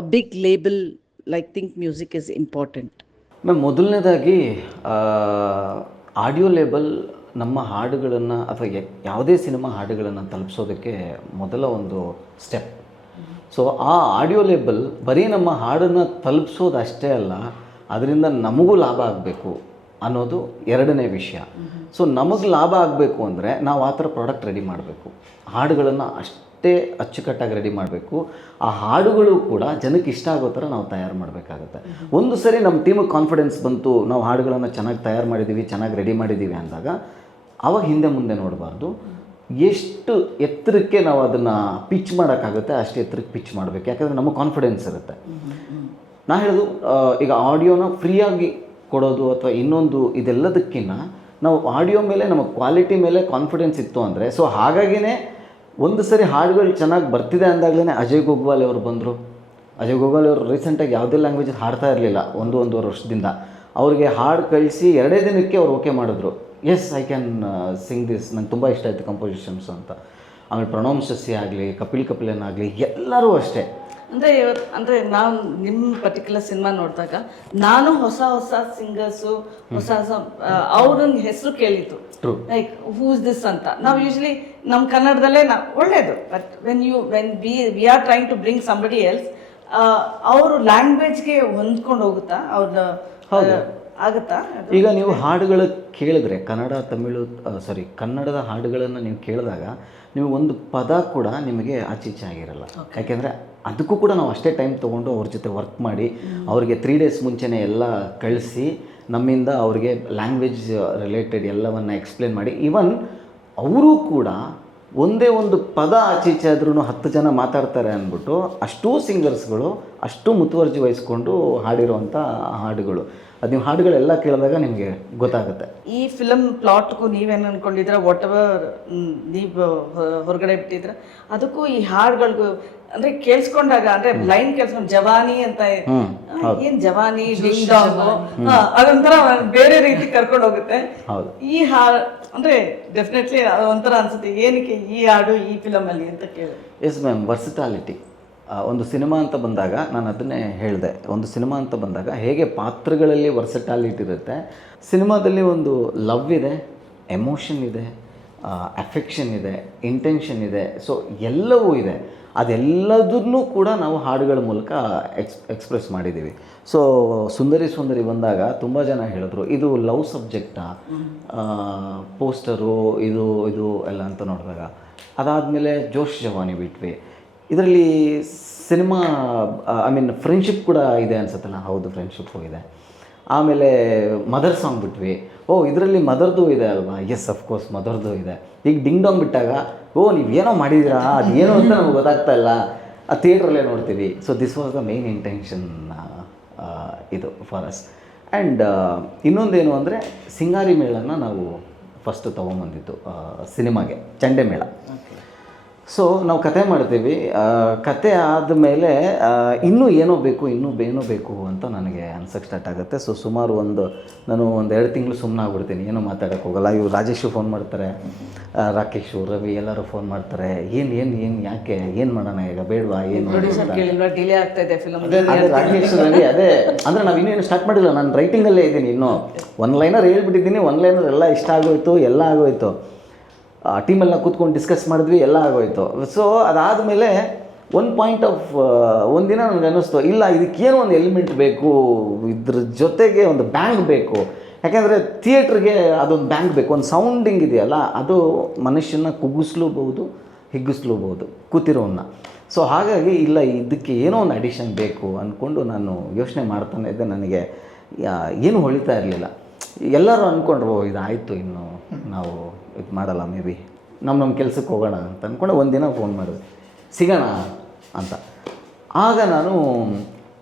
a big label like Think Music is important? Ma'am, ಮೊದಲನೇದಾಗಿ ಆಡಿಯೋ ಲೇಬಲ್ ನಮ್ಮ ಹಾಡುಗಳನ್ನು ಅಥವಾ ಯಾವುದೇ ಸಿನಿಮಾ ಹಾಡುಗಳನ್ನು ತಲುಪಿಸೋದಕ್ಕೆ ಮೊದಲ ಒಂದು ಸ್ಟೆಪ್. ಸೊ ಆ ಆಡಿಯೋ ಲೇಬಲ್ ಬರೀ ನಮ್ಮ ಹಾಡನ್ನು ತಲುಪಿಸೋದು ಅಷ್ಟೇ ಅಲ್ಲ, ಅದರಿಂದ ನಮಗೂ ಲಾಭ ಆಗಬೇಕು ಅನ್ನೋದು ಎರಡನೇ ವಿಷಯ. ಸೊ ನಮಗೆ ಲಾಭ ಆಗಬೇಕು ಅಂದರೆ ನಾವು ಆ ಥರ ಪ್ರಾಡಕ್ಟ್ ರೆಡಿ ಮಾಡಬೇಕು, ಹಾಡುಗಳನ್ನು ಅಷ್ಟೇ ಅಚ್ಚುಕಟ್ಟಾಗಿ ರೆಡಿ ಮಾಡಬೇಕು. ಆ ಹಾಡುಗಳು ಕೂಡ ಜನಕ್ಕೆ ಇಷ್ಟ ಆಗೋ ಥರ ನಾವು ತಯಾರು ಮಾಡಬೇಕಾಗತ್ತೆ. ಒಂದು ಸರಿ ನಮ್ಮ ಟೀಮಿಗೆ ಕಾನ್ಫಿಡೆನ್ಸ್ ಬಂತು, ನಾವು ಹಾಡುಗಳನ್ನು ಚೆನ್ನಾಗಿ ತಯಾರು ಮಾಡಿದ್ದೀವಿ, ಚೆನ್ನಾಗಿ ರೆಡಿ ಮಾಡಿದ್ದೀವಿ ಅಂದಾಗ ಆವಾಗ ಹಿಂದೆ ಮುಂದೆ ನೋಡಬಾರ್ದು. ಎಷ್ಟು ಎತ್ತರಕ್ಕೆ ನಾವು ಅದನ್ನು ಪಿಚ್ ಮಾಡೋಕ್ಕಾಗುತ್ತೆ ಅಷ್ಟು ಎತ್ತರಕ್ಕೆ ಪಿಚ್ ಮಾಡಬೇಕು, ಯಾಕಂದರೆ ನಮಗೆ ಕಾನ್ಫಿಡೆನ್ಸ್ ಇರುತ್ತೆ. ನಾ ಹೇಳೋದು, ಈಗ ಆಡಿಯೋನ ಫ್ರೀಯಾಗಿ ಕೊಡೋದು ಅಥವಾ ಇನ್ನೊಂದು ಇದೆಲ್ಲದಕ್ಕಿಂತ ನಾವು ಆಡಿಯೋ ಮೇಲೆ ನಮ್ಮ ಕ್ವಾಲಿಟಿ ಮೇಲೆ ಕಾನ್ಫಿಡೆನ್ಸ್ ಇತ್ತು ಅಂದರೆ, ಸೊ ಹಾಗಾಗಿನೇ ಒಂದು ಸರಿ ಹಾಡುಗಳು ಚೆನ್ನಾಗಿ ಬರ್ತಿದೆ ಅಂದಾಗಲೇ ಅಜಯ್ ಗೋಗ್ವಾಲ್ ಅವರು ಬಂದರು. ಅಜಯ್ ಗೋಗ್ವಾಲ್ ಅವರು ರೀಸೆಂಟಾಗಿ ಯಾವುದೇ ಲ್ಯಾಂಗ್ವೇಜಲ್ಲಿ ಹಾಡ್ತಾ ಇರಲಿಲ್ಲ, ಒಂದೂವರೆ ವರ್ಷದಿಂದ. ಅವ್ರಿಗೆ ಹಾಡು ಕಳಿಸಿ 2 ದಿನಕ್ಕೆ ಅವ್ರು ಓಕೆ ಮಾಡಿದ್ರು. Yes, I can sing this, ನಂಗೆ ತುಂಬ ಇಷ್ಟ ಆಯಿತು ಕಂಪೋಸಿಷನ್ಸ್ ಅಂತ. ಆಮೇಲೆ ಪ್ರಣವ್ ಶಶಿ ಆಗಲಿ, ಕಪಿಲ್ ಆಗಲಿ, ಎಲ್ಲರೂ ಅಷ್ಟೇ. ಅಂದರೆ ನಾವು ನಿಮ್ಮ ಪರ್ಟಿಕ್ಯುಲರ್ ಸಿನಿಮಾ ನೋಡಿದಾಗ ನಾನು ಹೊಸ ಸಿಂಗರ್ಸು, ಹೊಸ ಅವ್ರನ್ನ ಹೆಸರು ಕೇಳಿದ್ದು, ಲೈಕ್ ಹೂಸ್ ದಿಸ್ ಅಂತ. ನಾವು ಯೂಶ್ವಲಿ ನಮ್ಮ ಕನ್ನಡದಲ್ಲೇ ಒಳ್ಳೇದು, but when we are trying to bring somebody else, ಅವರು ಲ್ಯಾಂಗ್ವೇಜ್ಗೆ ಹೊಂದ್ಕೊಂಡು ಹೋಗುತ್ತಾ, ಅವ್ರ ಆಗುತ್ತಾ? ಈಗ ನೀವು ಹಾಡುಗಳು ಕೇಳಿದ್ರೆ ಕನ್ನಡದ ಹಾಡುಗಳನ್ನು ನೀವು ಕೇಳಿದಾಗ ನೀವು ಒಂದು ಪದ ಕೂಡ ನಿಮಗೆ ಆಚೀಚೆ ಆಗಿರಲ್ಲ. ಯಾಕೆಂದರೆ ಅದಕ್ಕೂ ಕೂಡ ನಾವು ಅಷ್ಟೇ ಟೈಮ್ ತೊಗೊಂಡು ಅವ್ರ ಜೊತೆ ವರ್ಕ್ ಮಾಡಿ ಅವರಿಗೆ 3 ಡೇಸ್ ಮುಂಚೆನೇ ಎಲ್ಲ ಕಳಿಸಿ ನಮ್ಮಿಂದ ಅವ್ರಿಗೆ ಲ್ಯಾಂಗ್ವೇಜ್ ರಿಲೇಟೆಡ್ ಎಲ್ಲವನ್ನು ಎಕ್ಸ್ಪ್ಲೇನ್ ಮಾಡಿ, ಈವನ್ ಅವರು ಕೂಡ ಒಂದೇ ಒಂದು ಪದ ಆಚೀಚೆ ಆದ್ರೂ 10 ಜನ ಮಾತಾಡ್ತಾರೆ ಅಂದ್ಬಿಟ್ಟು ಅಷ್ಟೂ ಸಿಂಗರ್ಸ್ಗಳು ಅಷ್ಟು ಮುತುವರ್ಜಿ ವಹಿಸ್ಕೊಂಡು ಹಾಡಿರುವಂಥ ಹಾಡುಗಳು. ಅದು ನೀವು ಹಾಡುಗಳೆಲ್ಲ ಕೇಳಿದಾಗ ನಿಮಗೆ ಗೊತ್ತಾಗುತ್ತೆ. ಈ ಫಿಲಮ್ ಪ್ಲಾಟ್ಗೂ ನೀವೇನು ಅಂದ್ಕೊಂಡಿದ್ರ, ವಾಟ್ ಎವರ್ ನೀವು ಹೊರಗಡೆ ಬಿಟ್ಟಿದ್ರ, ಅದಕ್ಕೂ ಈ ಹಾಡುಗಳಿಗೂ ಅಂದರೆ ಕೇಳಿಸ್ಕೊಂಡಾಗ, ಅಂದರೆ ಲೈನ್ ಕೇಳಿಸ್ಕೊಂಡು ಜವಾನಿ ಅಂತ, ಏನು ಜವಾನಿ ಡಿಂಗ್ ಡಾಂಗ್, ಅದೊಂಥರ ಬೇರೆ ರೀತಿ ಕರ್ಕೊಂಡು ಹೋಗುತ್ತೆ. ಈ ಹಾಡು ಅಂದರೆ ಡೆಫಿನೆಟ್ಲಿ ಒಂಥರ ಅನ್ಸುತ್ತೆ, ಏನಕ್ಕೆ ಈ ಹಾಡು ಈ ಫಿಲಮಲ್ಲಿ ಅಂತ ಕೇಳಿ. Yes ma'am, versatility. ಒಂದು ಸಿನಿಮಾ ಅಂತ ಬಂದಾಗ ನಾನು ಅದನ್ನೇ ಹೇಳಿದೆ, ಒಂದು ಸಿನಿಮಾ ಅಂತ ಬಂದಾಗ ಹೇಗೆ ಪಾತ್ರಗಳಲ್ಲಿ ವರ್ಸಟಾಲಿಟಿ ಇರುತ್ತೆ, ಸಿನಿಮಾದಲ್ಲಿ ಒಂದು ಲವ್ ಇದೆ, ಎಮೋಷನ್ ಇದೆ, ಅಫೆಕ್ಷನ್ ಇದೆ, ಇಂಟೆನ್ಷನ್ ಇದೆ, ಸೊ ಎಲ್ಲವೂ ಇದೆ. ಅದೆಲ್ಲದನ್ನೂ ಕೂಡ ನಾವು ಹಾಡುಗಳ ಮೂಲಕ ಎಕ್ಸ್ಪ್ರೆಸ್ ಮಾಡಿದ್ದೀವಿ. ಸೊ ಸುಂದರಿ ಬಂದಾಗ ತುಂಬ ಜನ ಹೇಳಿದ್ರು, ಇದು ಲವ್ ಸಬ್ಜೆಕ್ಟಾ, ಪೋಸ್ಟರು ಇದು ಎಲ್ಲ ಅಂತ ನೋಡಿದಾಗ. ಅದಾದಮೇಲೆ ಜೋಶ್ ಜವಾನಿ ಬಿಟ್ವಿ. ಇದರಲ್ಲಿ ಸಿನಿಮಾ ಫ್ರೆಂಡ್ಶಿಪ್ ಕೂಡ ಇದೆ ಅನ್ಸುತ್ತಲ್ಲ, ಹೌದು ಫ್ರೆಂಡ್ಶಿಪ್ಪು ಇದೆ. ಆಮೇಲೆ ಮದರ್ ಸಾಂಗ್ ಬಿಟ್ವಿ, ಇದರಲ್ಲಿ ಮದರ್ದು ಇದೆ ಅಲ್ವಾ, ಎಸ್ ಅಫ್ಕೋರ್ಸ್ ಮದರ್ದು ಇದೆ. ಈಗ ಡಿಂಗ್ ಡಾಂಗ್ ಬಿಟ್ಟಾಗ ನೀವೇನೋ ಮಾಡಿದ್ದೀರಾ, ಅದು ಏನು ಅಂತ ನಮ್ಗೆ ಗೊತ್ತಾಗ್ತಾ ಇಲ್ಲ, ಆ ಥಿಯೇಟ್ರಲ್ಲೇ ನೋಡ್ತೀವಿ. So this was the main intention ಇದು ಫಾರ್ ಅಸ್. ಆ್ಯಂಡ್ ಇನ್ನೊಂದೇನು ಅಂದರೆ ಸಿಂಗಾರಿ ಮೇಳನ ನಾವು ಫಸ್ಟ್ ತೊಗೊಂಬಂದಿದ್ದು ಸಿನಿಮಾಗೆ, ಚಂಡೆ ಮೇಳ. ಸೊ ನಾವು ಕತೆ ಮಾಡ್ತೀವಿ, ಕತೆ ಆದಮೇಲೆ ಇನ್ನೂ ಏನೋ ಬೇಕು ಅಂತ ನನಗೆ ಅನ್ಸೋಕ್ಕೆ ಸ್ಟಾರ್ಟ್ ಆಗುತ್ತೆ. ಸೊ ಸುಮಾರು ನಾನು 2 ತಿಂಗಳು ಸುಮ್ಮನೆ ಆಗ್ಬಿಡ್ತೀನಿ, ಏನೂ ಮಾತಾಡೋಕ್ಕೆ ಹೋಗಲ್ಲ. ಇವ್ರು ರಾಜೇಶು ಫೋನ್ ಮಾಡ್ತಾರೆ, ರಾಕೇಶು, ರವಿ ಎಲ್ಲರೂ ಫೋನ್ ಮಾಡ್ತಾರೆ, ಏನು ಯಾಕೆ, ಏನು ಮಾಡೋಣ ಈಗ, ಬೇಡವಾ, ಏನು ಡಿಲೇ ಆಗ್ತಾ ಇದೆ ಫಿಲಮ್. ಅದೇ ರಾಕೇಶ್, ರವಿ, ಅದೇ ಅಂದರೆ ನಾವು ಇನ್ನೇನು ಸ್ಟಾರ್ಟ್ ಮಾಡಿಲ್ಲ, ನಾನು ರೈಟಿಂಗಲ್ಲೇ ಇದ್ದೀನಿ. ಇನ್ನೂ 1 ಲೈನರ್ ಹೇಳ್ಬಿಟ್ಟಿದ್ದೀನಿ, 1 ಲೈನರ್ ಎಲ್ಲ ಇಷ್ಟ ಆಗೋಯ್ತು, ಎಲ್ಲ ಆಗೋಯ್ತು. ಟೀಮೆಲ್ಲ ಕೂತ್ಕೊಂಡು ಡಿಸ್ಕಸ್ ಮಾಡಿದ್ವಿ, ಎಲ್ಲ ಆಗೋಯ್ತು. ಸೊ ಅದಾದಮೇಲೆ ಒಂದಿನ ನನಗೆ ಅನ್ನಿಸ್ತು, ಇಲ್ಲ ಇದಕ್ಕೇನೋ ಒಂದು ಎಲಿಮೆಂಟ್ ಬೇಕು, ಇದ್ರ ಜೊತೆಗೆ ಒಂದು ಬ್ಯಾಂಗ್ ಬೇಕು. ಯಾಕೆಂದರೆ ಥಿಯೇಟ್ರಿಗೆ ಅದೊಂದು ಬ್ಯಾಂಗ್ ಬೇಕು, ಒಂದು ಸೌಂಡಿಂಗ್ ಇದೆಯಲ್ಲ, ಅದು ಮನುಷ್ಯನ ಕುಗ್ಗಿಸ್ಲೂಬಹುದು, ಹಿಗ್ಗಿಸ್ಲೂಬಹುದು ಕೂತಿರೋನ್ನ. ಸೊ ಹಾಗಾಗಿ ಇಲ್ಲ, ಇದಕ್ಕೆ ಏನೋ ಒಂದು ಅಡಿಷನ್ ಬೇಕು ಅಂದ್ಕೊಂಡು ನಾನು ಯೋಚನೆ ಮಾಡ್ತಾನೆ ಇದ್ದೆ. ನನಗೆ ಏನು ಹೊಳಿತಾ ಇರಲಿಲ್ಲ. ಎಲ್ಲರೂ ಅಂದ್ಕೊಂಡ್ರು, ಇದಾಯಿತು, ಇನ್ನು ನಾವು ಇದು ಮಾಡಲ್ಲ, ಮೇ ಬಿ ನಮ್ಮ ಕೆಲಸಕ್ಕೆ ಹೋಗೋಣ ಅಂತ ಅಂದ್ಕೊಂಡು ಒಂದಿನ ಫೋನ್ ಮಾಡಿದೆ, ಸಿಗೋಣ ಅಂತ. ಆಗ ನಾನು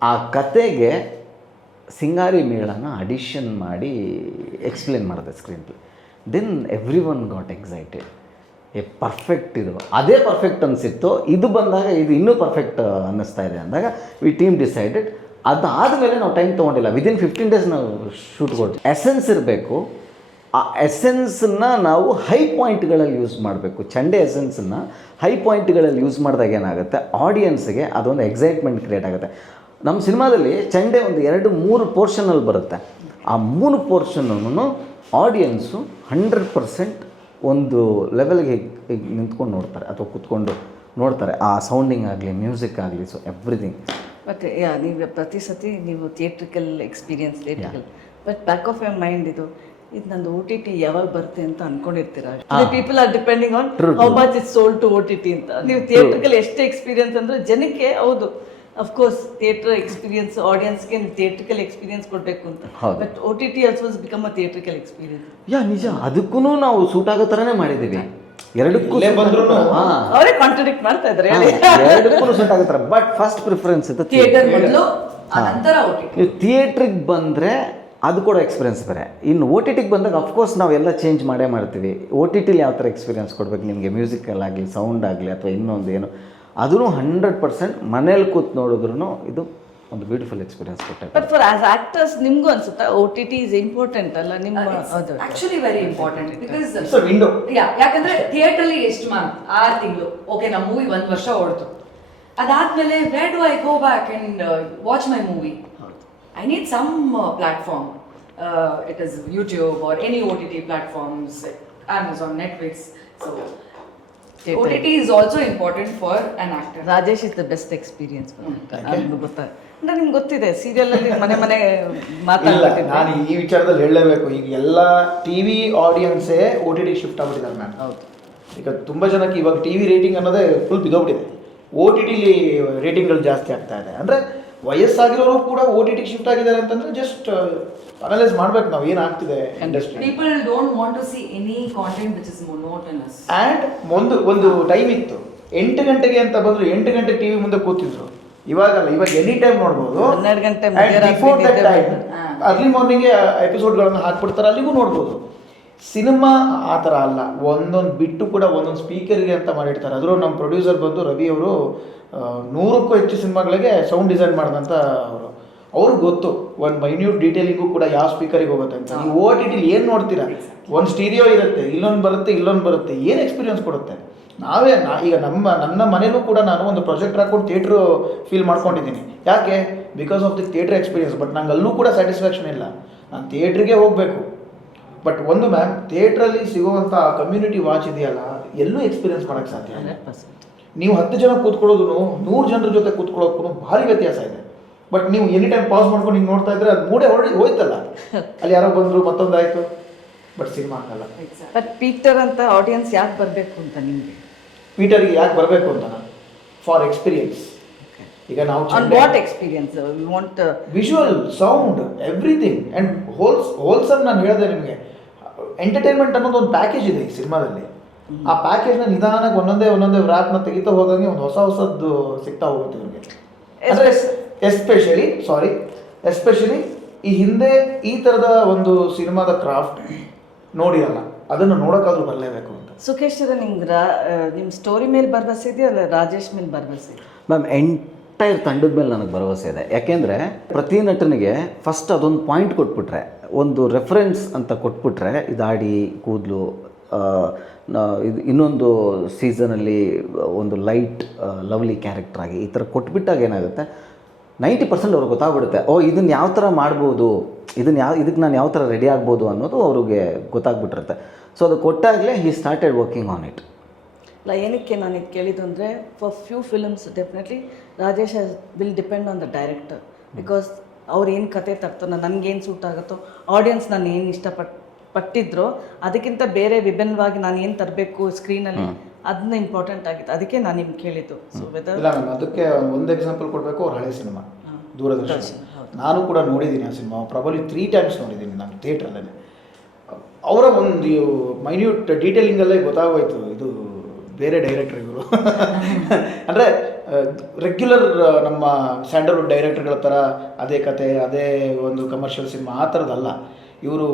ಆ ಕತೆಗೆ ಸಿಂಗಾರಿ ಮೇಳನ ಅಡಿಷನ್ ಮಾಡಿ ಎಕ್ಸ್ಪ್ಲೇನ್ ಮಾಡಿದೆ screenplay. Then everyone got excited. Perfect, ಇದು ಅದೇ ಪರ್ಫೆಕ್ಟ್ ಅನಿಸಿತ್ತು. ಇದು ಬಂದಾಗ ಇದು ಇನ್ನೂ ಪರ್ಫೆಕ್ಟ್ ಅನ್ನಿಸ್ತಾ ಇದೆ ಅಂದಾಗ ವಿ ಟೀಮ್ ಡಿಸೈಡೆಡ್. ಅದಾದಮೇಲೆ ನಾವು ಟೈಮ್ ತೊಗೊಂಡಿಲ್ಲ, ವಿದಿನ್ 15 ಡೇಸ್ ನಾವು ಶೂಟ್ ಕೊಟ್ಟು. ಎಸೆನ್ಸ್ ಇರಬೇಕು, ಆ ಎಸೆನ್ಸನ್ನು ನಾವು ಹೈ ಪಾಯಿಂಟ್ಗಳಲ್ಲಿ ಯೂಸ್ ಮಾಡಬೇಕು. ಚಂಡೆ ಎಸೆನ್ಸನ್ನು ಹೈ ಪಾಯಿಂಟ್ಗಳಲ್ಲಿ ಯೂಸ್ ಮಾಡಿದಾಗ ಏನಾಗುತ್ತೆ, ಆಡಿಯನ್ಸ್ಗೆ ಅದೊಂದು ಎಕ್ಸೈಟ್ಮೆಂಟ್ ಕ್ರಿಯೇಟ್ ಆಗುತ್ತೆ. ನಮ್ಮ ಸಿನಿಮಾದಲ್ಲಿ ಚಂಡೆ ಒಂದು 2-3 ಪೋರ್ಷನಲ್ಲಿ ಬರುತ್ತೆ. ಆ 3 ಪೋರ್ಷನನ್ನು ಆಡಿಯನ್ಸು 100% ಒಂದು ಲೆವೆಲ್ಗೆ ನಿಂತ್ಕೊಂಡು ನೋಡ್ತಾರೆ ಅಥವಾ ಕೂತ್ಕೊಂಡು ನೋಡ್ತಾರೆ. ಆ ಸೌಂಡಿಂಗ್ ಆಗಲಿ, ಮ್ಯೂಸಿಕ್ ಆಗಲಿ, ಸೊ ಎವ್ರಿಥಿಂಗ್. ಬಟ್ ಯಾ ನೀವು ಪ್ರತಿ ಸತಿ ನೀವು theatrical experience but back of your mind ಇದು ನಂದು OTT ಯಾವಾಗ ಬರುತ್ತೆ ಅಂತ ಅನ್ಕೊಂಡಿರ್ತೀರ. People are depending on how much it's sold to OTT ಅಂತ. ನೀವು ಥಿಯೇಟ್ರಿಕಲ್ ಎಷ್ಟೇ ಎಕ್ಸ್ಪೀರಿಯನ್ಸ್ ಅಂದರೆ ಜನಕ್ಕೆ ಹೌದು ಅಫ್ಕೋರ್ಸ್ ಥಿಯೇಟರ್ ಎಕ್ಸ್ಪೀರಿಯನ್ಸ್ ಆಡಿಯನ್ಸ್ಗೆ ನೀವು ಥಿಯೇಟ್ರಿಕಲ್ ಎಕ್ಸ್ಪೀರಿಯನ್ಸ್ ಕೊಡಬೇಕು ಅಂತ. But OTT also become a theatrical experience. ನಿಜ, ಅದಕ್ಕೂ ನಾವು ಸೂಟ್ ಆಗೋ ಥರನೇ ಮಾಡಿದ್ದೀವಿ. ಎರಡಕ್ಕೂ ಅವರೇ ಕಾಂಟ್ರಡಿಕ್ಟ್ ಮಾಡ್ತಾ ಇದ್ದಾರೆ. ಎರಡಕ್ಕೂ ಸೂಟ್ ಆಗುತ್ತಾರೆ. ಬಟ್ ಫಸ್ಟ್ ಪ್ರಿಫರೆನ್ಸ್ ಇದು ಥಿಯೇಟರ್ ಮೊದಲು, ನಂತರ OTT. ನೀವು ಥಿಯೇಟ್ರಿಗೆ ಬಂದರೆ ಅದು ಕೂಡ ಎಕ್ಸ್ಪೀರಿಯನ್ಸ್ ಬೇರೆ. ಇನ್ನು OTTಗೆ ಬಂದಾಗ ಅಫ್ಕೋರ್ಸ್ ನಾವೆಲ್ಲ ಚೇಂಜ್ ಮಾಡೇ ಮಾಡ್ತೀವಿ. OTTಲಿ ಯಾವ ಥರ ಎಕ್ಸ್ಪೀರಿಯನ್ಸ್ ಕೊಡ್ಬೇಕು ನಿಮಗೆ, ಮ್ಯೂಸಿಕಲ್ ಆಗಲಿ, ಸೌಂಡ್ ಆಗಲಿ, ಅಥವಾ ಇನ್ನೊಂದು ಏನು, ಅದೂ 100% ಮನೇಲಿ ಕೂತ್ ನೋಡಿದ್ರು ಇದು ಒಂದು ಬ್ಯೂಟಿಫುಲ್ ಎಕ್ಸ್ಪೀರಿಯನ್ಸ್ ಕೊಟ್ಟೆ. ಬಟ್ ಫಾರ್ ಆಸ್ ಆಕ್ಟರ್ಸ್ ನಿಮಗೂ ಅನ್ಸುತ್ತಾ OTT ಇಸ್ ಇಂಪಾರ್ಟೆಂಟ್ ಅಲ್ಲ ನಿಮ್ಮ? ಅದು actually very important because window. ಯಾಕಂದ್ರೆ ಥಿಯೇಟರ್ ಅಲ್ಲಿ ಎಷ್ಟು 6 ತಿಂಗಳು ಓಕೆ, ನಮ್ಮ ಮೂವಿ 1 ವರ್ಷ ಓಡ್ತು. ಅದಾದ್ಮೇಲೆ where do I go back and watch my movie? I need some platform. It is YouTube or any OTT platforms, Amazon, Netflix. So OTT is also important for an actor. Rajesh is the best experience ನನಗೆ ಗೊತ್ತಾ. ಅಂದ್ರೆ ನಿಮ್ಗೆ ಗೊತ್ತಿದೆ ಸೀರಿಯಲಲ್ಲಿ ಮನೆ ಮಾತಾಡ್ಬಿಟ್ಟಿದ್ದೆ. ನಾನು ಈ ವಿಚಾರದಲ್ಲಿ ಹೇಳಲೇಬೇಕು. ಈಗ ಎಲ್ಲ TV ಆಡಿಯನ್ಸೇ OTT ಶಿಫ್ಟ್ ಆಗ್ಬಿಟ್ಟಿದ್ದಾರೆ ಮ್ಯಾಮ್. ಹೌದು, ಈಗ ತುಂಬ ಜನಕ್ಕೆ ಇವಾಗ TV ರೇಟಿಂಗ್ ಅನ್ನೋದೇ ಫುಲ್ ಬಿದ್ದೋಗ್ಬಿಟ್ಟಿದೆ. OTTಲಿ ರೇಟಿಂಗ್ಗಳು ಜಾಸ್ತಿ ಆಗ್ತಾ ಇದೆ. ಅಂದರೆ ವಯಸ್ಸಾಗಿರೋರು ಕೂಡ OTT ಶಿಫ್ಟ್ ಆಗಿದ್ದಾರೆ ಅಂತಂದ್ರೆ ಜಸ್ಟ್ ಅನಲೈಸ್ ಮಾಡ್ಬೇಕು ನಾವು ಏನಾಗ್ತಿದೆ industry. People don't want to see any content which is monotonous. And ಒಂದು ಟೈಮ್ ಇತ್ತು, 8 ಗಂಟೆಗೆ ಅಂತ ಬಂದ್ರು 8 ಗಂಟೆಗೆ TV ಮುಂದೆ ಕೂತಿದ್ರು. ಇವಾಗಲ್ಲ, ಇವಾಗ ಎನಿ ಟೈಮ್ ನೋಡ್ಬೋದು. 12 ಗಂಟೆ ಅರ್ಲಿ ಮಾರ್ನಿಂಗ್ಗೆ ಎಪಿಸೋಡ್ಗಳನ್ನು ಹಾಕ್ಬಿಡ್ತಾರೆ, ಅಲ್ಲಿಗೂ ನೋಡ್ಬೋದು. ಸಿನಿಮಾ ಆ ಥರ ಅಲ್ಲ, ಒಂದೊಂದು ಬಿಟ್ಟು ಕೂಡ ಒಂದೊಂದು ಸ್ಪೀಕರ್ಗೆ ಅಂತ ಮಾಡಿರ್ತಾರೆ. ಅದರ ನಮ್ಮ ಪ್ರೊಡ್ಯೂಸರ್ ಬಂದು ರವಿ ಅವರು 100ಕ್ಕೂ ಹೆಚ್ಚು ಸಿನಿಮಾಗಳಿಗೆ ಸೌಂಡ್ ಡಿಸೈನ್ ಮಾಡಿದಂಥ ಅವ್ರಿಗೆ ಗೊತ್ತು ಒಂದು ಮೈನ್ಯೂಟ್ ಡೀಟೇಲಿಂಗು ಕೂಡ ಯಾವ ಸ್ಪೀಕರಿಗೆ ಹೋಗುತ್ತೆ ಅಂತ. ನೀವು OTTಲಿ ಏನು ನೋಡ್ತೀರಾ, ಒಂದು ಸ್ಟೀರಿಯೋ ಇರುತ್ತೆ, ಇಲ್ಲೊಂದು ಬರುತ್ತೆ, ಏನು ಎಕ್ಸ್ಪೀರಿಯನ್ಸ್ ಕೊಡುತ್ತೆ. ಈಗ ನನ್ನ ಮನೇಲೂ ಕೂಡ ನಾನು ಒಂದು ಪ್ರಾಜೆಕ್ಟ್ ಹಾಕೊಂಡು ಥಿಯೇಟ್ರು ಫೀಲ್ ಮಾಡ್ಕೊಂಡಿದ್ದೀನಿ. ಯಾಕೆ? Because of the theatre experience. But ನಂಗೆ ಅಲ್ಲೂ ಕೂಡ ಸ್ಯಾಟಿಸ್ಫ್ಯಾಕ್ಷನ್ ಇಲ್ಲ, ನಾನು ಥಿಯೇಟ್ರಿಗೆ ಹೋಗಬೇಕು. ಬಟ್ ಒಂದು ಮ್ಯಾಮ್, ಥಿಯೇಟ್ರಲ್ಲಿ ಸಿಗುವಂಥ ಕಮ್ಯುನಿಟಿ ವಾಚ್ ಇದೆಯಲ್ಲ, ಎಲ್ಲೂ ಎಕ್ಸ್ಪೀರಿಯನ್ಸ್ ಮಾಡೋಕ್ಕೆ ಸಾಧ್ಯ ಇಲ್ಲ. ನೀವು 10 ಜನ ಕೂತ್ಕೊಳ್ಳೋದು 100 ಜನರ ಜೊತೆ ಕೂತ್ಕೊಳ್ಳೋಕ್ಕೂ ಭಾರಿ ವ್ಯತ್ಯಾಸ ಇದೆ. ಬಟ್ ನೀವು ಎನಿ ಟೈಮ್ ಪಾಸ್ ಮಾಡ್ಕೊಂಡು ಹಿಂಗೆ ನೋಡ್ತಾ ಇದ್ರೆ ಅದು ಮೂಡೆ ಹೋಯ್ತಲ್ಲ, ಅಲ್ಲಿ ಯಾರೋ ಬಂದರು ಮತ್ತೊಂದಾಯಿತು. ಬಟ್ ಸಿನಿಮಾ ಆಗಲ್ಲ. ಬಟ್ ಪೀಟರ್ ಅಂತ ಆಡಿಯನ್ಸ್ ಯಾಕೆ ಬರಬೇಕು ಅಂತ ನಿಮಗೆ? ಪೀಟರ್ಗೆ ಯಾಕೆ ಬರಬೇಕು ಅಂತ ಫಾರ್ ಎಕ್ಸ್ಪೀರಿಯನ್ಸ್. ಈಗ ನಾವು what experience we want, visual, sound, everything and wholesome. ನಾನು ಹೇಳಿದೆ ನಿಮಗೆ, ಎಂಟರ್ಟೈನ್ಮೆಂಟ್ ಅನ್ನೋದು ಒಂದು ಪ್ಯಾಕೇಜ್ ಇದೆ ಈ ಸಿನಿಮಾದಲ್ಲಿ. ಆ ಪ್ಯಾಕೇಜ್ನ ನಿಧಾನಕ್ಕೆ ಒಂದೊಂದೇ ವ್ರಾಪ್ನ ತೆಗಿತಾ ಹೋದಂಗೆ ಒಂದು ಹೊಸದ್ದು ಸಿಗ್ತಾ ಹೋಗುತ್ತೆ ಇವ್ರಿಗೆ. ಅಂದರೆ ಎಸ್ಪೆಷಲಿ ಈ ಹಿಂದೆ ಈ ಥರದ ಒಂದು ಸಿನಿಮಾದ ಕ್ರಾಫ್ಟ್ ನೋಡಿರಲ್ಲ, ಅದನ್ನು ನೋಡೋಕ್ಕಾದ್ರೂ ಬರಲೇಬೇಕು ಅಂತ. ಸುಖೇಶ್ ನಿಮ್ಮ ಸ್ಟೋರಿ ಮೇಲೆ ಭರವಸೆ ಇದೆಯಾ ಅಲ್ಲ ರಾಜೇಶ್ ಮೇಲೆ ಭರವಸೆ? ಮ್ಯಾಮ್, ಎಂಟೈರ್ ತಂಡದ ಮೇಲೆ ನನಗೆ ಭರವಸೆ ಇದೆ. ಯಾಕೆಂದರೆ ಪ್ರತಿ ನಟನಿಗೆ ಫಸ್ಟ್ ಅದೊಂದು ಪಾಯಿಂಟ್ ಕೊಟ್ಬಿಟ್ರೆ, ಒಂದು ರೆಫರೆನ್ಸ್ ಅಂತ ಕೊಟ್ಬಿಟ್ರೆ, ಇದಾಡಿ ಕೂದಲು, ಇದು ಇನ್ನೊಂದು ಸೀಸನಲ್ಲಿ ಒಂದು ಲೈಟ್ ಲವ್ಲಿ ಕ್ಯಾರೆಕ್ಟರ್ ಆಗಿ ಈ ಥರ ಕೊಟ್ಬಿಟ್ಟಾಗ ಏನಾಗುತ್ತೆ, 90% ಅವ್ರಿಗೆ ಗೊತ್ತಾಗ್ಬಿಡುತ್ತೆ. ಇದನ್ನು ಯಾವ ಥರ ಮಾಡ್ಬೋದು, ಇದಕ್ಕೆ ನಾನು ಯಾವ ಥರ ರೆಡಿ ಆಗ್ಬೋದು ಅನ್ನೋದು ಅವ್ರಿಗೆ ಗೊತ್ತಾಗ್ಬಿಟ್ಟಿರುತ್ತೆ. ಸೊ ಅದು ಕೊಟ್ಟಾಗಲೇ he started working on it. ಇಲ್ಲ, ಏನಕ್ಕೆ ನಾನು ಇದು ಕೇಳಿದ್ದು ಅಂದರೆ, for few films definitely Rajesh will depend on the director. Because ಅವ್ರು ಏನು ಕತೆ ತರ್ತಾರೋ, ನನಗೇನು ಸೂಟ್ ಆಗುತ್ತೋ, ಆಡಿಯನ್ಸ್ ನಾನು ಏನು ಪಟ್ಟಿದ್ರು ಅದಕ್ಕಿಂತ ಬೇರೆ ವಿಭಿನ್ನವಾಗಿ ನಾನು ಏನು ತರಬೇಕು ಸ್ಕ್ರೀನಲ್ಲಿ, ಅದನ್ನ ಇಂಪಾರ್ಟೆಂಟ್ ಆಗಿತ್ತು. ಅದಕ್ಕೆ ನಾನು ನಿಮ್ಗೆ ಕೇಳಿದ್ದು. ಸೊ ಇಲ್ಲ ಮ್ಯಾಮ್, ಅದಕ್ಕೆ ಒಂದು ಎಕ್ಸಾಂಪಲ್ ಕೊಡಬೇಕು. ಅವ್ರ ಹಳೆ ಸಿನಿಮಾ ದೂರದರ್ಶನ, ನಾನು ಕೂಡ ನೋಡಿದ್ದೀನಿ ಆ ಸಿನಿಮಾ. ಪ್ರಾಬಲಿ 3 times ನೋಡಿದ್ದೀನಿ ನಾನು ಥಿಯೇಟ್ರಲ್ಲೇ. ಅವರ ಒಂದು ಮೈನ್ಯೂಟ್ ಡೀಟೇಲಿಂಗಲ್ಲೇ ಗೊತ್ತಾಗೋಯ್ತು ಇದು ಬೇರೆ ಡೈರೆಕ್ಟರ್ ಇವರು. ಅಂದರೆ ರೆಗ್ಯುಲರ್ ನಮ್ಮ ಸ್ಯಾಂಡಲ್ವುಡ್ ಡೈರೆಕ್ಟರ್ಗಳ ಥರ ಅದೇ ಕತೆ, ಅದೇ ಒಂದು ಕಮರ್ಷಿಯಲ್ ಸಿನಿಮಾ ಆ ಥರದ್ದಲ್ಲ ಇವರು.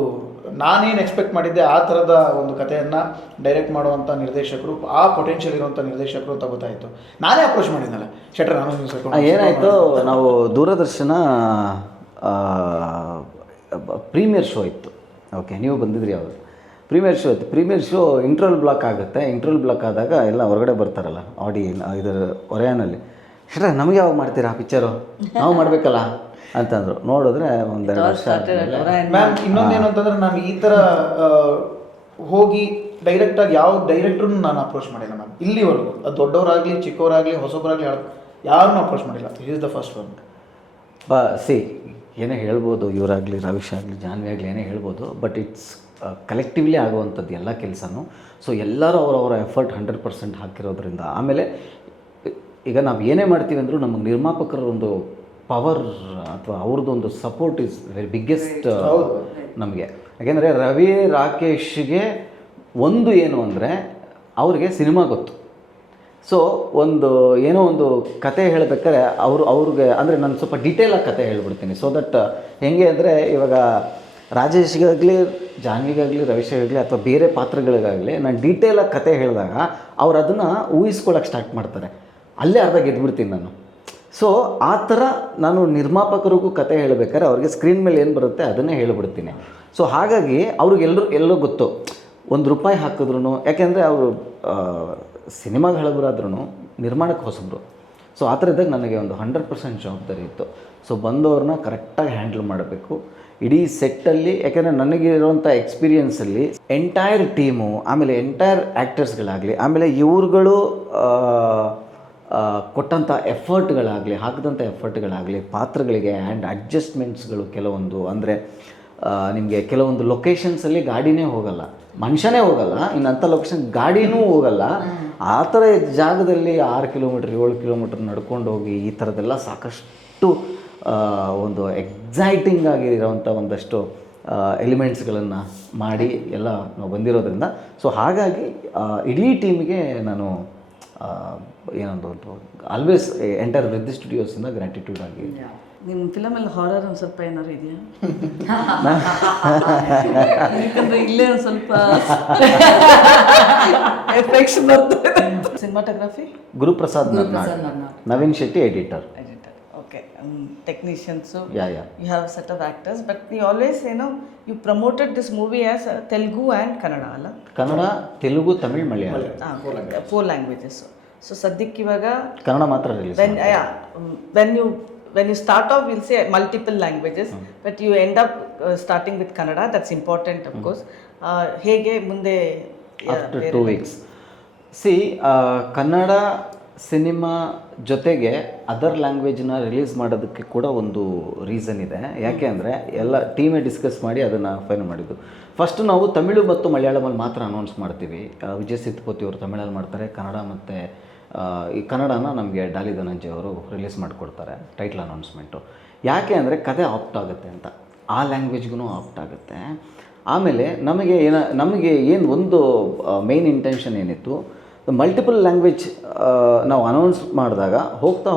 ನಾನೇನು ಎಕ್ಸ್ಪೆಕ್ಟ್ ಮಾಡಿದ್ದೆ ಆ ಥರದ ಒಂದು ಕಥೆಯನ್ನು ಡೈರೆಕ್ಟ್ ಮಾಡುವಂಥ ನಿರ್ದೇಶಕರು, ಆ ಪೊಟೆನ್ಷಿಯಲ್ ಇರುವಂಥ ನಿರ್ದೇಶಕರು ಅಂತ ಗೊತ್ತಾಯಿತು. ನಾನೇ ಅಪ್ರೋಚ್ ಮಾಡಿದ್ನಲ್ಲ ಶೆಟ್ರ್, ನಾನು ಏನಾಯಿತು, ನಾವು ದೂರದರ್ಶನ ಪ್ರೀಮಿಯರ್ ಶೋ ಇತ್ತು. ಓಕೆ, ನೀವು ಬಂದಿದ್ರಿ ಅವರು. ಪ್ರೀಮಿಯರ್ ಶೋ ಇತ್ತು. ಪ್ರೀಮಿಯರ್ ಶೋ ಇಂಟ್ರೋಲ್ ಬ್ಲಾಕ್ ಆಗುತ್ತೆ. ಇಂಟ್ರೋಲ್ ಬ್ಲಾಕ್ ಆದಾಗ ಎಲ್ಲ ಹೊರಗಡೆ ಬರ್ತಾರಲ್ಲ ಇದರ ಹೊರೆಯಾನಲ್ಲಿ, ಶಟ್ರ ನಮಗೆ ಯಾವಾಗ ಮಾಡ್ತೀರಾ ಪಿಕ್ಚರು, ನಾವು ಮಾಡಬೇಕಲ್ಲ ಅಂತಂದರು. ನೋಡಿದ್ರೆ ಒಂದೆರಡು ವರ್ಷ ಆದಮೇಲೆ ಮ್ಯಾಮ್ ಇನ್ನೊಂದೇನು ಅಂತಂದ್ರೆ ನಾನು ಈ ಥರ ಹೋಗಿ ಡೈರೆಕ್ಟಾಗಿ ಯಾವ ಡೈರೆಕ್ಟ್ರನ್ನು ನಾನು ಅಪ್ರೋಚ್ ಮಾಡಿಲ್ಲ ಮ್ಯಾಮ್ ಇಲ್ಲಿವರೆಗೂ. ಅದು ದೊಡ್ಡವರಾಗಲಿ ಚಿಕ್ಕವರಾಗಲಿ ಹೊಸಬರಾಗಲಿ ಯಾರನ್ನೂ ಅಪ್ರೋಚ್ ಮಾಡಿಲ್ಲ. Is the first one. ಏನೇ ಹೇಳ್ಬೋದು, ಇವರಾಗಲಿ ರವೀಶ್ ಆಗಲಿ ಜಾನ್ವಿ ಆಗಲಿ ಏನೇ ಹೇಳ್ಬೋದು, ಬಟ್ ಇಟ್ಸ್ ಕಲೆಕ್ಟಿವ್ಲಿ ಆಗುವಂಥದ್ದು ಎಲ್ಲ ಕೆಲಸನೂ. ಸೊ ಎಲ್ಲರೂ ಅವರವರ ಎಫರ್ಟ್ 100% ಹಾಕಿರೋದ್ರಿಂದ. ಆಮೇಲೆ ಈಗ ನಾವು ಏನೇ ಮಾಡ್ತೀವಿ ಅಂದರೂ ನಮಗೆ ನಿರ್ಮಾಪಕರ ಒಂದು ಪವರ್ ಅಥವಾ ಅವ್ರದ್ದು ಒಂದು ಸಪೋರ್ಟ್ ಇಸ್ ವೆರಿ ಬಿಗ್ಗೆಸ್ಟ್ ನಮಗೆ. ಯಾಕೆಂದರೆ ರವಿ ರಾಕೇಶ್ಗೆ ಒಂದು ಏನು ಅಂದರೆ ಅವ್ರಿಗೆ ಸಿನಿಮಾ ಗೊತ್ತು. ಸೊ ಏನೋ ಒಂದು ಕತೆ ಹೇಳಬೇಕಾದ್ರೆ ಅವ್ರಿಗೆ ಅಂದರೆ ನಾನು ಸ್ವಲ್ಪ ಡೀಟೇಲಾಗಿ ಕತೆ ಹೇಳ್ಬಿಡ್ತೀನಿ. ಸೊ ದಟ್ ಹೆಂಗೆ ಅಂದರೆ ಇವಾಗ ರಾಜೇಶ್ಗಾಗಲಿ ಜಾನ್ವಿಗಾಗಲಿ ರವೀಶ್ಗಾಗಲಿ ಅಥವಾ ಬೇರೆ ಪಾತ್ರಗಳಿಗಾಗಲಿ ನಾನು ಡೀಟೇಲಾಗಿ ಕತೆ ಹೇಳಿದಾಗ ಅವ್ರು ಅದನ್ನು ಊಹಿಸ್ಕೊಳ್ಳೋಕೆ ಸ್ಟಾರ್ಟ್ ಮಾಡ್ತಾರೆ. ಅಲ್ಲೇ ಅರ್ಧ ಗೆದ್ಬಿಡ್ತೀನಿ ನಾನು. ಸೊ ಆ ಥರ ನಾನು ನಿರ್ಮಾಪಕರಿಗೂ ಕತೆ ಹೇಳಬೇಕಾದ್ರೆ ಅವ್ರಿಗೆ ಸ್ಕ್ರೀನ್ ಮೇಲೆ ಏನು ಬರುತ್ತೆ ಅದನ್ನೇ ಹೇಳಿಬಿಡ್ತೀನಿ. ಸೊ ಹಾಗಾಗಿ ಎಲ್ಲರೂ ಗೊತ್ತು. ₹1 ಹಾಕಿದ್ರು, ಯಾಕೆಂದರೆ ಅವರು ಸಿನಿಮಾಗೆ ಹಳಬರಾದ್ರೂ ನಿರ್ಮಾಣಕ್ಕೆ ಹೊಸಬ್ರು. ಸೊ ಆ ಥರ ಇದ್ದಾಗ ನನಗೆ ಒಂದು 100% ಜವಾಬ್ದಾರಿ ಇತ್ತು. ಸೊ ಬಂದವ್ರನ್ನ ಕರೆಕ್ಟಾಗಿ ಹ್ಯಾಂಡಲ್ ಮಾಡಬೇಕು ಇಡೀ ಸೆಟ್ಟಲ್ಲಿ. ಯಾಕೆಂದರೆ ನನಗಿರುವಂಥ ಎಕ್ಸ್ಪೀರಿಯನ್ಸಲ್ಲಿ ಎಂಟೈರ್ ಟೀಮು, ಆಮೇಲೆ ಎಂಟೈರ್ ಆ್ಯಕ್ಟರ್ಸ್ಗಳಾಗಲಿ, ಆಮೇಲೆ ಇವ್ರುಗಳು ಕೊಟ್ಟಂಥ ಎಫರ್ಟ್ಗಳಾಗಲಿ, ಹಾಕಿದಂಥ ಎಫರ್ಟ್ಗಳಾಗಲಿ, ಪಾತ್ರಗಳಿಗೆ ಆ್ಯಂಡ್ ಅಡ್ಜಸ್ಟ್ಮೆಂಟ್ಸ್ಗಳು ಕೆಲವೊಂದು ಅಂದರೆ ನಿಮಗೆ ಕೆಲವೊಂದು ಲೊಕೇಶನ್ಸಲ್ಲಿ ಗಾಡಿನೇ ಹೋಗಲ್ಲ, ಮನುಷ್ಯನೇ ಹೋಗಲ್ಲ, ಇನ್ನಂಥ ಲೊಕೇಶನ್ ಗಾಡಿನೂ ಹೋಗಲ್ಲ. ಆ ಥರ ಜಾಗದಲ್ಲಿ 6 ಕಿಲೋಮೀಟ್ರ್ 7 ಕಿಲೋಮೀಟ್ರ್ ನಡ್ಕೊಂಡು ಹೋಗಿ ಈ ಥರದ್ದೆಲ್ಲ ಸಾಕಷ್ಟು ಒಂದು ಎಕ್ಸೈಟಿಂಗ್ ಆಗಿರೋವಂಥ ಒಂದಷ್ಟು ಎಲಿಮೆಂಟ್ಸ್ಗಳನ್ನು ಮಾಡಿ ಎಲ್ಲ ನಾವು ಬಂದಿರೋದ್ರಿಂದ. ಸೊ ಹಾಗಾಗಿ ಇಡೀ ಟೀಮಿಗೆ ನಾನು ಏನೊಂದು ಆಲ್ವೇಸ್ ಎಂಟರ್ ವಿತ್ ದಿ ಸ್ಟುಡಿಯೋಸಿಂದ ಗ್ರ್ಯಾಟಿಟ್ಯೂಡ್ ಆಗಿ. ನಿಮ್ಮ ಫಿಲಮಲ್ಲಿ ಹಾರರ್ ಒಂದು ಸ್ವಲ್ಪ ಏನಾದ್ರು ಇದೆಯಾ? ಯಾಕಂದರೆ ಇಲ್ಲೇ ಒಂದು ಸ್ವಲ್ಪ ಎಫೆಕ್ಟ್ಸ್ ಬರ್ತದೆ. Cinematography Guruprasad Naveen Shetty editor. Okay, technicians. So yeah, you have a set of actors, but you always, you promoted this movie as Telugu and Kannada, alla? Kannada, Telugu, Tamil, Malayalam. 4 languages. So Saddik ivaga Kannada matra release. When you start off, we'll say multiple languages, but you end up starting with Kannada. That's important, of course. Hege munde after 2 weeks. See, Kannada cinema ಜೊತೆಗೆ ಅದರ್ ಲ್ಯಾಂಗ್ವೇಜ್ನ ರಿಲೀಸ್ ಮಾಡೋದಕ್ಕೆ ಕೂಡ ಒಂದು ರೀಸನ್ ಇದೆ. ಯಾಕೆ ಅಂದರೆ ಎಲ್ಲ ಟೀಮೇ ಡಿಸ್ಕಸ್ ಮಾಡಿ ಅದನ್ನು ಫೈನಲ್ ಮಾಡಿದ್ದು. ಫಸ್ಟು ನಾವು ತಮಿಳು ಮತ್ತು ಮಲಯಾಳಮಲ್ಲಿ ಮಾತ್ರ ಅನೌನ್ಸ್ ಮಾಡ್ತೀವಿ. ವಿಜಯ್ ಸೇತುಪತಿ ಅವರು ತಮಿಳಲ್ಲಿ ಮಾಡ್ತಾರೆ, ಕನ್ನಡ ಮತ್ತು ಈ ಕನ್ನಡನ ನಮಗೆ ಡಾಲಿ ಧನಂಜಯ ಅವರು ರಿಲೀಸ್ ಮಾಡಿಕೊಡ್ತಾರೆ ಟೈಟ್ಲ್ ಅನೌನ್ಸ್ಮೆಂಟು. ಯಾಕೆ ಅಂದರೆ ಕತೆ ಆಪ್ಟ್ ಆಗುತ್ತೆ ಅಂತ, ಆ ಲ್ಯಾಂಗ್ವೇಜ್ಗೂ ಆಪ್ಟ್ ಆಗುತ್ತೆ. ಆಮೇಲೆ ನಮಗೆ ಏನು ಒಂದು ಮೇನ್ ಇಂಟೆನ್ಷನ್ ಏನಿತ್ತು, ಮಲ್ಟಿಪಲ್ ಲ್ಯಾಂಗ್ವೇಜ್ ನಾವು ಅನೌನ್ಸ್ ಮಾಡಿದಾಗ ಹೋಗ್ತಾ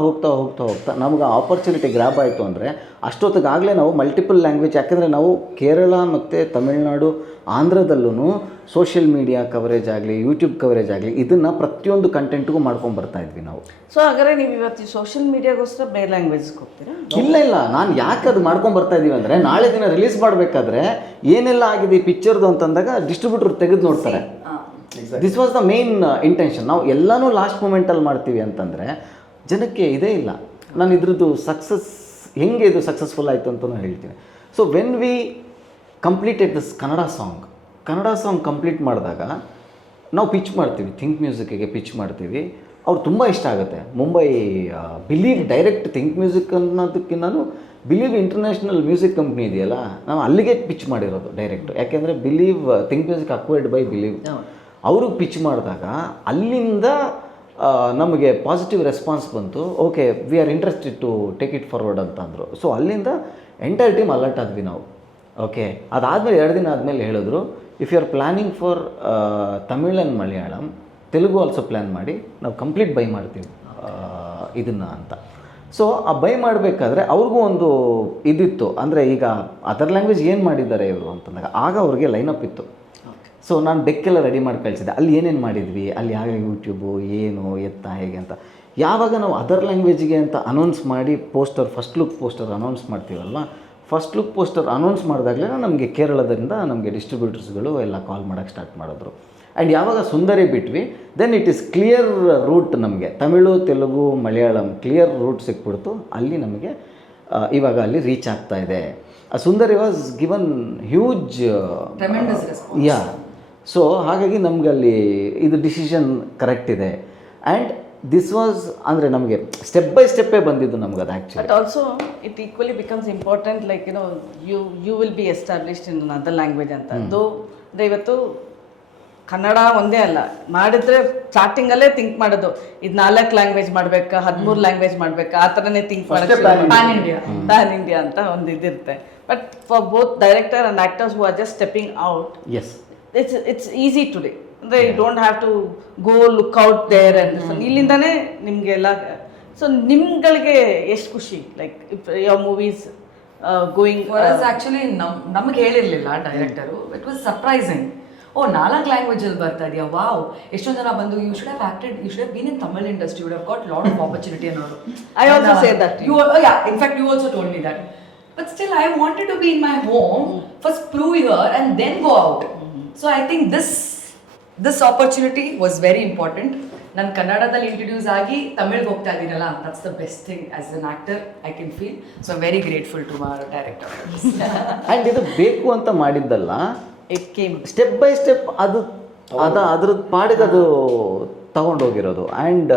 ನಮಗೆ ಆಪರ್ಚುನಿಟಿ ಗ್ರ್ಯಾಬ್ ಆಯಿತು ಅಂದರೆ ಅಷ್ಟೊತ್ತಿಗಾಗಲೇ ನಾವು ಮಲ್ಟಿಪಲ್ ಲ್ಯಾಂಗ್ವೇಜ್, ಯಾಕೆಂದರೆ ನಾವು ಕೇರಳ ಮತ್ತು ತಮಿಳ್ನಾಡು ಆಂಧ್ರದಲ್ಲೂ ಸೋಷಿಯಲ್ ಮೀಡಿಯಾ ಕವರೇಜ್ ಆಗಲಿ, ಯೂಟ್ಯೂಬ್ ಕವರೇಜ್ ಆಗಲಿ, ಇದನ್ನು ಪ್ರತಿಯೊಂದು ಕಂಟೆಂಟ್ಗೂ ಮಾಡ್ಕೊಂಡು ಬರ್ತಾ ಇದ್ವಿ ನಾವು. ಸೊ ಹಾಗಾದರೆ ನೀವು ಇವತ್ತು ಸೋಷಿಯಲ್ ಮೀಡಿಯಾಗೋಸ್ಕರ ಬೇರೆ ಲ್ಯಾಂಗ್ವೇಜ್ಗೆ ಹೋಗ್ತೀರಾ? ಇಲ್ಲ, ನಾನು ಯಾಕೆ ಅದು ಮಾಡ್ಕೊಂಡು ಬರ್ತಾ ಇದ್ದೀವಿ ಅಂದರೆ ನಾಳೆ ದಿನ ರಿಲೀಸ್ ಮಾಡಬೇಕಾದ್ರೆ ಏನೆಲ್ಲ ಆಗಿದೆ ಈ ಪಿಕ್ಚರ್ದು ಅಂತಂದಾಗ ಡಿಸ್ಟ್ರಿಬ್ಯೂಟರ್ ತೆಗೆದು ನೋಡ್ತಾರೆ. This was the main intention. ನಾವು ಎಲ್ಲನೂ ಲಾಸ್ಟ್ ಮೂಮೆಂಟಲ್ಲಿ ಮಾಡ್ತೀವಿ ಅಂತಂದರೆ ಜನಕ್ಕೆ ಇದೇ ಇಲ್ಲ. ನಾನು ಇದ್ರದ್ದು ಹೆಂಗೆ ಇದು ಸಕ್ಸಸ್ಫುಲ್ ಆಯಿತು ಅಂತಲೂ ಹೇಳ್ತೀನಿ. So when we completed this Kannada song complete ಮಾಡಿದಾಗ ನಾವು ಪಿಚ್ ಮಾಡ್ತೀವಿ, ಥಿಂಕ್ ಮ್ಯೂಸಿಕ್ಕಿಗೆ ಪಿಚ್ ಮಾಡ್ತೀವಿ. ಅವ್ರು ತುಂಬ ಇಷ್ಟ ಆಗುತ್ತೆ. Mumbai Believe direct Think Music ಅನ್ನೋದಕ್ಕಿಂತನೂ ಬಿಲೀವ್ ಇಂಟರ್ನ್ಯಾಷನಲ್ ಮ್ಯೂಸಿಕ್ ಕಂಪ್ನಿ ಇದೆಯಲ್ಲ, ನಾವು ಅಲ್ಲಿಗೆ ಪಿಚ್ ಮಾಡಿರೋದು ಡೈರೆಕ್ಟ್. ಯಾಕೆಂದರೆ Believe Think Music acquired by Believe. ಅವ್ರಿಗೆ ಪಿಚ್ ಮಾಡಿದಾಗ ಅಲ್ಲಿಂದ ನಮಗೆ ಪಾಸಿಟಿವ್ ರೆಸ್ಪಾನ್ಸ್ ಬಂತು. Okay, we are interested to take it forward ಅಂತ ಅಂದರು. ಸೊ ಅಲ್ಲಿಂದ ಎಂಟೈರ್ ಟೀಮ್ ಅಲರ್ಟ್ ಆದ್ವಿ ನಾವು. ಓಕೆ, ಅದಾದಮೇಲೆ 2 ದಿನ ಆದಮೇಲೆ ಹೇಳಿದ್ರು, if you are planning for Tamil and Malayalam, Telugu also plan ಮಾಡಿ, ನಾವು ಕಂಪ್ಲೀಟ್ ಬೈ ಮಾಡ್ತೀವಿ ಇದನ್ನು ಅಂತ. ಸೊ ಆ ಬೈ ಮಾಡಬೇಕಾದ್ರೆ ಅವ್ರಿಗೂ ಒಂದು ಇದಿತ್ತು, ಅಂದರೆ ಈಗ ಅದರ್ ಲ್ಯಾಂಗ್ವೇಜ್ ಏನು ಮಾಡಿದ್ದಾರೆ ಇವರು ಅಂತಂದಾಗ ಆಗ ಅವ್ರಿಗೆ ಲೈನಪ್ ಇತ್ತು. ಸೊ ನಾನು ಡೆಕ್ಕೆಲ್ಲ ರೆಡಿ ಮಾಡಿ ಕಳಿಸಿದೆ. ಅಲ್ಲಿ ಏನೇನು ಮಾಡಿದ್ವಿ, ಅಲ್ಲಿ ಯಾವ ಯೂಟ್ಯೂಬು ಏನು ಎತ್ತ ಹೇಗೆ ಅಂತ. ಯಾವಾಗ ನಾವು ಅದರ್ ಲ್ಯಾಂಗ್ವೇಜಿಗೆ ಅಂತ ಅನೌನ್ಸ್ ಮಾಡಿ ಫಸ್ಟ್ ಲುಕ್ ಪೋಸ್ಟರ್ ಅನೌನ್ಸ್ ಮಾಡ್ತೀವಲ್ವ, ಫಸ್ಟ್ ಲುಕ್ ಪೋಸ್ಟರ್ ಅನೌನ್ಸ್ ಮಾಡಿದಾಗಲೇ ನಮಗೆ ಕೇರಳದಿಂದ ನಮಗೆ ಡಿಸ್ಟ್ರಿಬ್ಯೂಟರ್ಸ್ಗಳು ಎಲ್ಲ ಕಾಲ್ ಮಾಡೋಕ್ಕೆ ಸ್ಟಾರ್ಟ್ ಮಾಡಿದ್ರು. ಆ್ಯಂಡ್ ಯಾವಾಗ Sundari between then it is clear route, ನಮಗೆ ತಮಿಳು, ತೆಲುಗು, ಮಲಯಾಳಂ ಕ್ಲಿಯರ್ ರೂಟ್ ಸಿಕ್ಬಿಡ್ತು. ಅಲ್ಲಿ ನಮಗೆ ಇವಾಗ ಅಲ್ಲಿ ರೀಚ್ ಆಗ್ತಾ ಇದೆ. Sundari was given huge Tremendous response. Yeah. So ಹಾಗಾಗಿ ನಮ್ಗೆ ಅಲ್ಲಿ ಇದು ಡಿಸಿಷನ್ ಕರೆಕ್ಟ್ ಇದೆ. ಆ್ಯಂಡ್ ದಿಸ್ ವಾಸ್ ಅಂದರೆ ನಮಗೆ ಸ್ಟೆಪ್ ಬೈ ಸ್ಟೆಪ್ಪೇ ಬಂದಿದ್ದು ನಮ್ಗೆ ಅದು actually. But also it equally becomes important, like you will be established in another language ಅಂತ. though ಅಂದರೆ ಇವತ್ತು ಕನ್ನಡ ಒಂದೇ ಅಲ್ಲ, ಮಾಡಿದ್ರೆ ಸ್ಟಾರ್ಟಿಂಗಲ್ಲೇ ಥಿಂಕ್ ಮಾಡೋದು ಇದು 4 ಲ್ಯಾಂಗ್ವೇಜ್ ಮಾಡಬೇಕಾ 13 ಲ್ಯಾಂಗ್ವೇಜ್ ಮಾಡಬೇಕಾ ಆ ಥರನೇ ಥಿಂಕ್ ಮಾಡೋಕ್ಕೆ Pan India. ಪ್ಯಾನ್ ಇಂಡಿಯಾ ಅಂತ ಒಂದು ಇದಿರುತ್ತೆ. But for both director and actors who are just stepping out, yes, it's easy today. ಅಂದರೆ you don't have to go look out there and ಇಲ್ಲಿಂದನೇ ನಿಮಗೆಲ್ಲ. ಸೊ ನಿಮ್ಗಳಿಗೆ ಎಷ್ಟು ಖುಷಿ, like if your movies going For us actually ನಮ್ಗೆ ಹೇಳಿರಲಿಲ್ಲ ಡೈರೆಕ್ಟರು. It was surprising. 4 ಲ್ಯಾಂಗ್ವೇಜಲ್ಲಿ ಬರ್ತಾ ಇದೆಯಾ, ವಾವ್. ಎಷ್ಟೊಂದು ಜನ ಬಂದು you should have acted, you should have been in Tamil industry, you would have got lot of opportunity ಅನ್ನೋರು. I also say that. In fact you also told me that. But still I wanted to be in my home, first prove here and then go out. So I think this opportunity was very important. ನಾನು ಕನ್ನಡದಲ್ಲಿ ಇಂಟ್ರೊಡ್ಯೂಸ್ ಆಗಿ ತಮಿಳ್ಗೆ ಹೋಗ್ತಾ ಇದ್ದೀನಲ್ಲ, that's the best thing as an actor I can feel. So I'm very grateful to our director. And ಇದು ಬೇಕು ಅಂತ ಮಾಡಿದ್ದಲ್ಲ, it came step by step ಅದ್ರದ್ದು ಪಾಡಿಗೆ ಅದು ತಗೊಂಡೋಗಿರೋದು. ಆ್ಯಂಡ್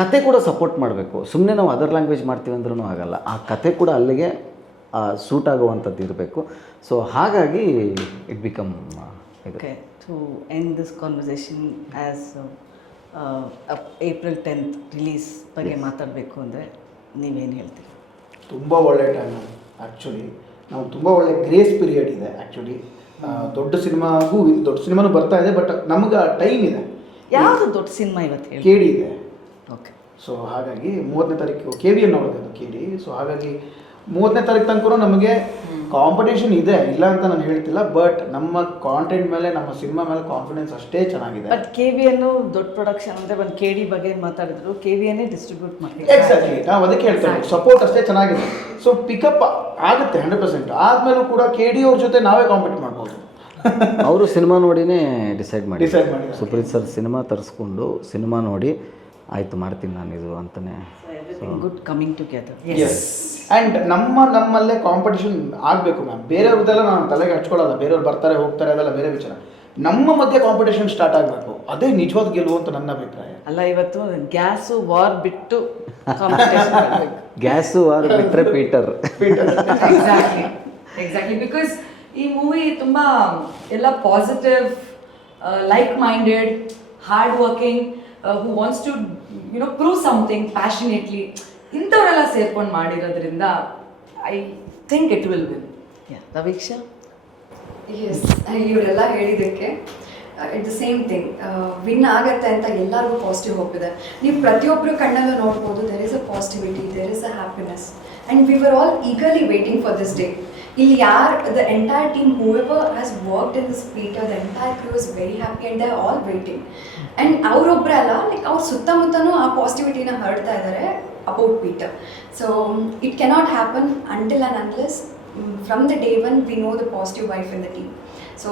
ಕತೆ ಕೂಡ ಸಪೋರ್ಟ್ ಮಾಡಬೇಕು. ಸುಮ್ಮನೆ ನಾವು ಅದರ್ ಲ್ಯಾಂಗ್ವೇಜ್ ಮಾಡ್ತೀವಿ ಅಂದ್ರೂ ಆಗಲ್ಲ, ಆ ಕತೆ ಕೂಡ ಅಲ್ಲಿಗೆ ಸೂಟ್ ಆಗುವಂಥದ್ದು ಇರಬೇಕು. ಸೊ ಹಾಗಾಗಿ ಇಟ್ ಬಿಕಮ್ ಇದು. Okay, to end this conversation, as April 10th release ಬಗ್ಗೆ ಮಾತಾಡಬೇಕು ಅಂದರೆ ನೀವೇನು ಹೇಳ್ತೀರಿ? ತುಂಬ ಒಳ್ಳೆ ಟೈಮ್ ಆ್ಯಕ್ಚುಲಿ. ನಾವು ತುಂಬ ಒಳ್ಳೆ ಗ್ರೇಸ್ ಪೀರಿಯಡ್ ಇದೆ ಆ್ಯಕ್ಚುಲಿ. ದೊಡ್ಡ ಸಿನಿಮಾನೂ ಬರ್ತಾ ಇದೆ, ಬಟ್ ನಮ್ಗೆ ಟೈಮ್ ಇದೆ. ಯಾವುದು ದೊಡ್ಡ ಸಿನಿಮಾ ಇವತ್ತು ಹೇಳಿ? KD ಇದೆ. ಓಕೆ. ಸೊ ಹಾಗಾಗಿ 30ನೇ ತಾರೀಕು KD ನೋಡೋದು KD. ಸೊ ಹಾಗಾಗಿ 30ನೇ ತಾರೀಕು ತನಕ ನಮಗೆ ಕಾಂಪಿಟೇಷನ್ ಇದೆ, ಇಲ್ಲ ಅಂತ ನಾನು ಹೇಳ್ತಿಲ್ಲ. ಬಟ್ ನಮ್ಮ ಕಾಂಟೆಂಟ್ ಮೇಲೆ, ನಮ್ಮ ಸಿನಿಮಾ ಮೇಲೆ ಕಾನ್ಫಿಡೆನ್ಸ್ ಅಷ್ಟೇ ಚೆನ್ನಾಗಿದೆ. ಬಟ್ KV ಅನ್ನು ದೊಡ್ಡ ಪ್ರೊಡಕ್ಷನ್ ಅಂದರೆ ಒಂದು KD ಬಗ್ಗೆ ಮಾತಾಡಿದ್ರು, KVಯನ್ನೇ ಡಿಸ್ಟ್ರಿಬ್ಯೂಟ್ ಮಾಡಿ. ಎಕ್ಸಾಕ್ಟ್ಲಿ, ನಾವು ಅದಕ್ಕೆ ಹೇಳ್ತೇವೆ, ಸಪೋರ್ಟ್ ಅಷ್ಟೇ ಚೆನ್ನಾಗಿದೆ. ಸೊ ಪಿಕಪ್ ಆಗುತ್ತೆ 100%. ಆದ್ಮೇಲೂ ಕೂಡ KD ಅವ್ರ ಜೊತೆ ನಾವೇ ಕಾಂಪೀಟ್ ಮಾಡ್ಬೋದು. ಅವರು ಸಿನಿಮಾ ನೋಡಿನೇ ಡಿಸೈಡ್ ಮಾಡಿದ್ದಾರೆ. ಸುಪ್ರೀತ್ ಸರ್ ಸಿನಿಮಾ ತರಿಸ್ಕೊಂಡು ಸಿನಿಮಾ ನೋಡಿ ಆಯಿತು ಮಾಡ್ತೀನಿ ನಾನು ಇದು ಅಂತಲೇ. Good coming together. Yes. And ನಮ್ಮಲ್ಲೇ ಕಾಂಪಿಟೇಷನ್ ಆಗಬೇಕು ಮ್ಯಾಮ್. ಬೇರೆಯವ್ರದ್ದೆಲ್ಲ ನಾನು ತಲೆಗೆ ಹಚ್ಕೊಳ್ಳಲ್ಲ, ಬೇರೆಯವ್ರು ಬರ್ತಾರೆ ಹೋಗ್ತಾರೆ ಅದೆಲ್ಲ ಬೇರೆ ವಿಚಾರ. ನಮ್ಮ ಮಧ್ಯೆ ಕಾಂಪಿಟೇಷನ್ ಸ್ಟಾರ್ಟ್ ಆಗಬೇಕು, ಅದೇ ನಿಜವಾದ ಗೆಲುವು ಅಂತ ನನ್ನ ಅಭಿಪ್ರಾಯ. ಅಲ್ಲ, ಇವತ್ತು ಗ್ಯಾಸು ವಾರ್ ಬಿಟ್ಟು ಕಾಂಪಿಟೇಷನ್ ಮಾಡಬೇಕು. ಗ್ಯಾಸು ವಾರ್ ಬಿಟ್ಟರೆ ಪೀಟರ್. ಎಕ್ಸಾಕ್ಟ್ಲಿ ಬಿಕಾಸ್ ಈ ಮೂವಿ ತುಂಬ ಎಲ್ಲ positive, like minded, hard working, who wants to prove something passionately, ಇಂಥವರೆಲ್ಲ ಸೇರ್ಕೊಂಡು ಮಾಡಿರೋದ್ರಿಂದ I think it will win. Raviksha? Yes, ಇವರೆಲ್ಲ ಹೇಳಿದ್ದಕ್ಕೆ it the same thing, win ಆಗತ್ತೆ ಅಂತ ಎಲ್ಲರಿಗೂ ಪಾಸಿಟಿವ್ ಹೋಪ್ ಇದೆ. ನೀವು ಪ್ರತಿಯೊಬ್ಬರು ಕಣ್ಣಲ್ಲೂ ನೋಡ್ಬೋದು, there is a positivity, there is a happiness, and we were all eagerly waiting for this day. ಇಲ್ಲಿ the entire team, whoever has worked in this theatre, the entire crew is very happy and they are all waiting. And ಅವರೊಬ್ಬರೇ ಅಲ್ಲ, ಲೈಕ್ ಅವ್ರ ಸುತ್ತಮುತ್ತನೂ ಆ ಪಾಸಿಟಿವಿಟಿನ ಹರಡ್ತಾ ಇದ್ದಾರೆ about Peter. So it cannot happen until and unless from the day one we know the positive wife in the team. So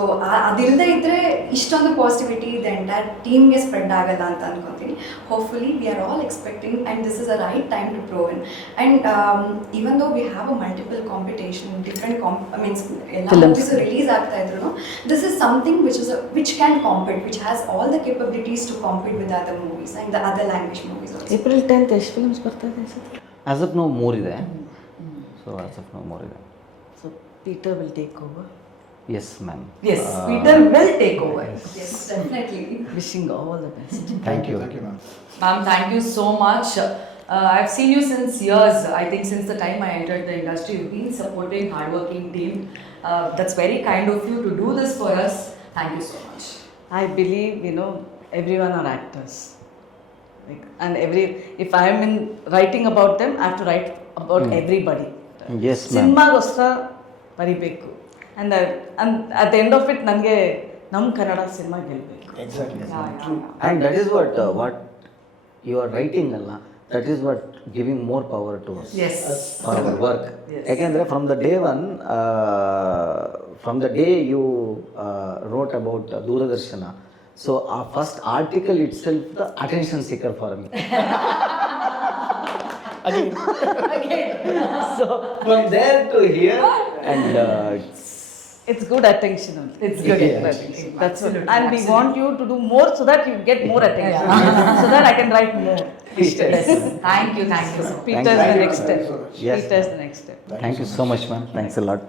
ಅದಿಲ್ಲದೆ ಇದ್ದರೆ ಇಷ್ಟೊಂದು ಪಾಸಿಟಿವಿಟಿ ದ ಎಂಟೈರ್ ಟೀಮ್ಗೆ ಸ್ಪ್ರೆಡ್ ಆಗಲ್ಲ ಅಂತ ಅನ್ಕೊತೀನಿ. Hopefully we are all expecting and this is a right time to prove in. And even though we have a multiple competition, different means ಎಲ್ಲ ಮೂವೀಸ್ ರಿಲೀಸ್ ಆಗ್ತಾ ಇದ್ರು, this is something which can compete, which has all the capabilities to compete with other movies and the other language movies. April 10th ಎಷ್ಟು ಫಿಲ್ಮ್ಸ್ ಬರ್ತಾ ಇದೆ ಸರ್? ಆಸ್ ಆಫ್ ನಾವು 3 ಇದೆ. ಸೊ ಆಸ್ ಆಫ್ ನಾವು 3 ಇದೆ. So Peter will take over. Yes, ma'am. Yes, Peter will take over. Yes, definitely. Wishing all the best. Thank you. ma'am. Ma'am, thank you so much. I've seen you since years. I think since the time I entered the industry, you've been supporting hardworking team. That's very kind of you to do this for us. Thank you so much. I believe, everyone are actors. Like, and if I am in writing about them, I have to write about everybody. Yes, ma'am. ಸಿನಿಮಾಗೋಸ್ಕರ ಬರಿಬೇಕು. And at the end of it, ನನಗೆ ನಮ್ಮ ಕನ್ನಡ ಸಿನಿಮಾ ಗೆಲ್ಲಬೇಕು. Exactly. And that is what you are writing ಅಲ್ಲ, that is what giving more power to Yes. For our work. ಯಾಕೆಂದರೆ from the day one, from the day you wrote about Doordarshan, so ಆ first article itself the attention seeker for me. So from there to here, and It's good attention only. It's good. Yeah. Attention. That's what. Absolutely, And we want you to do more so that you get more attention. So that I can write more. Yes. Thank you so much. Peter is the next step. Yes. Peter is the next step. thank you so much, ma'am. Thanks a lot.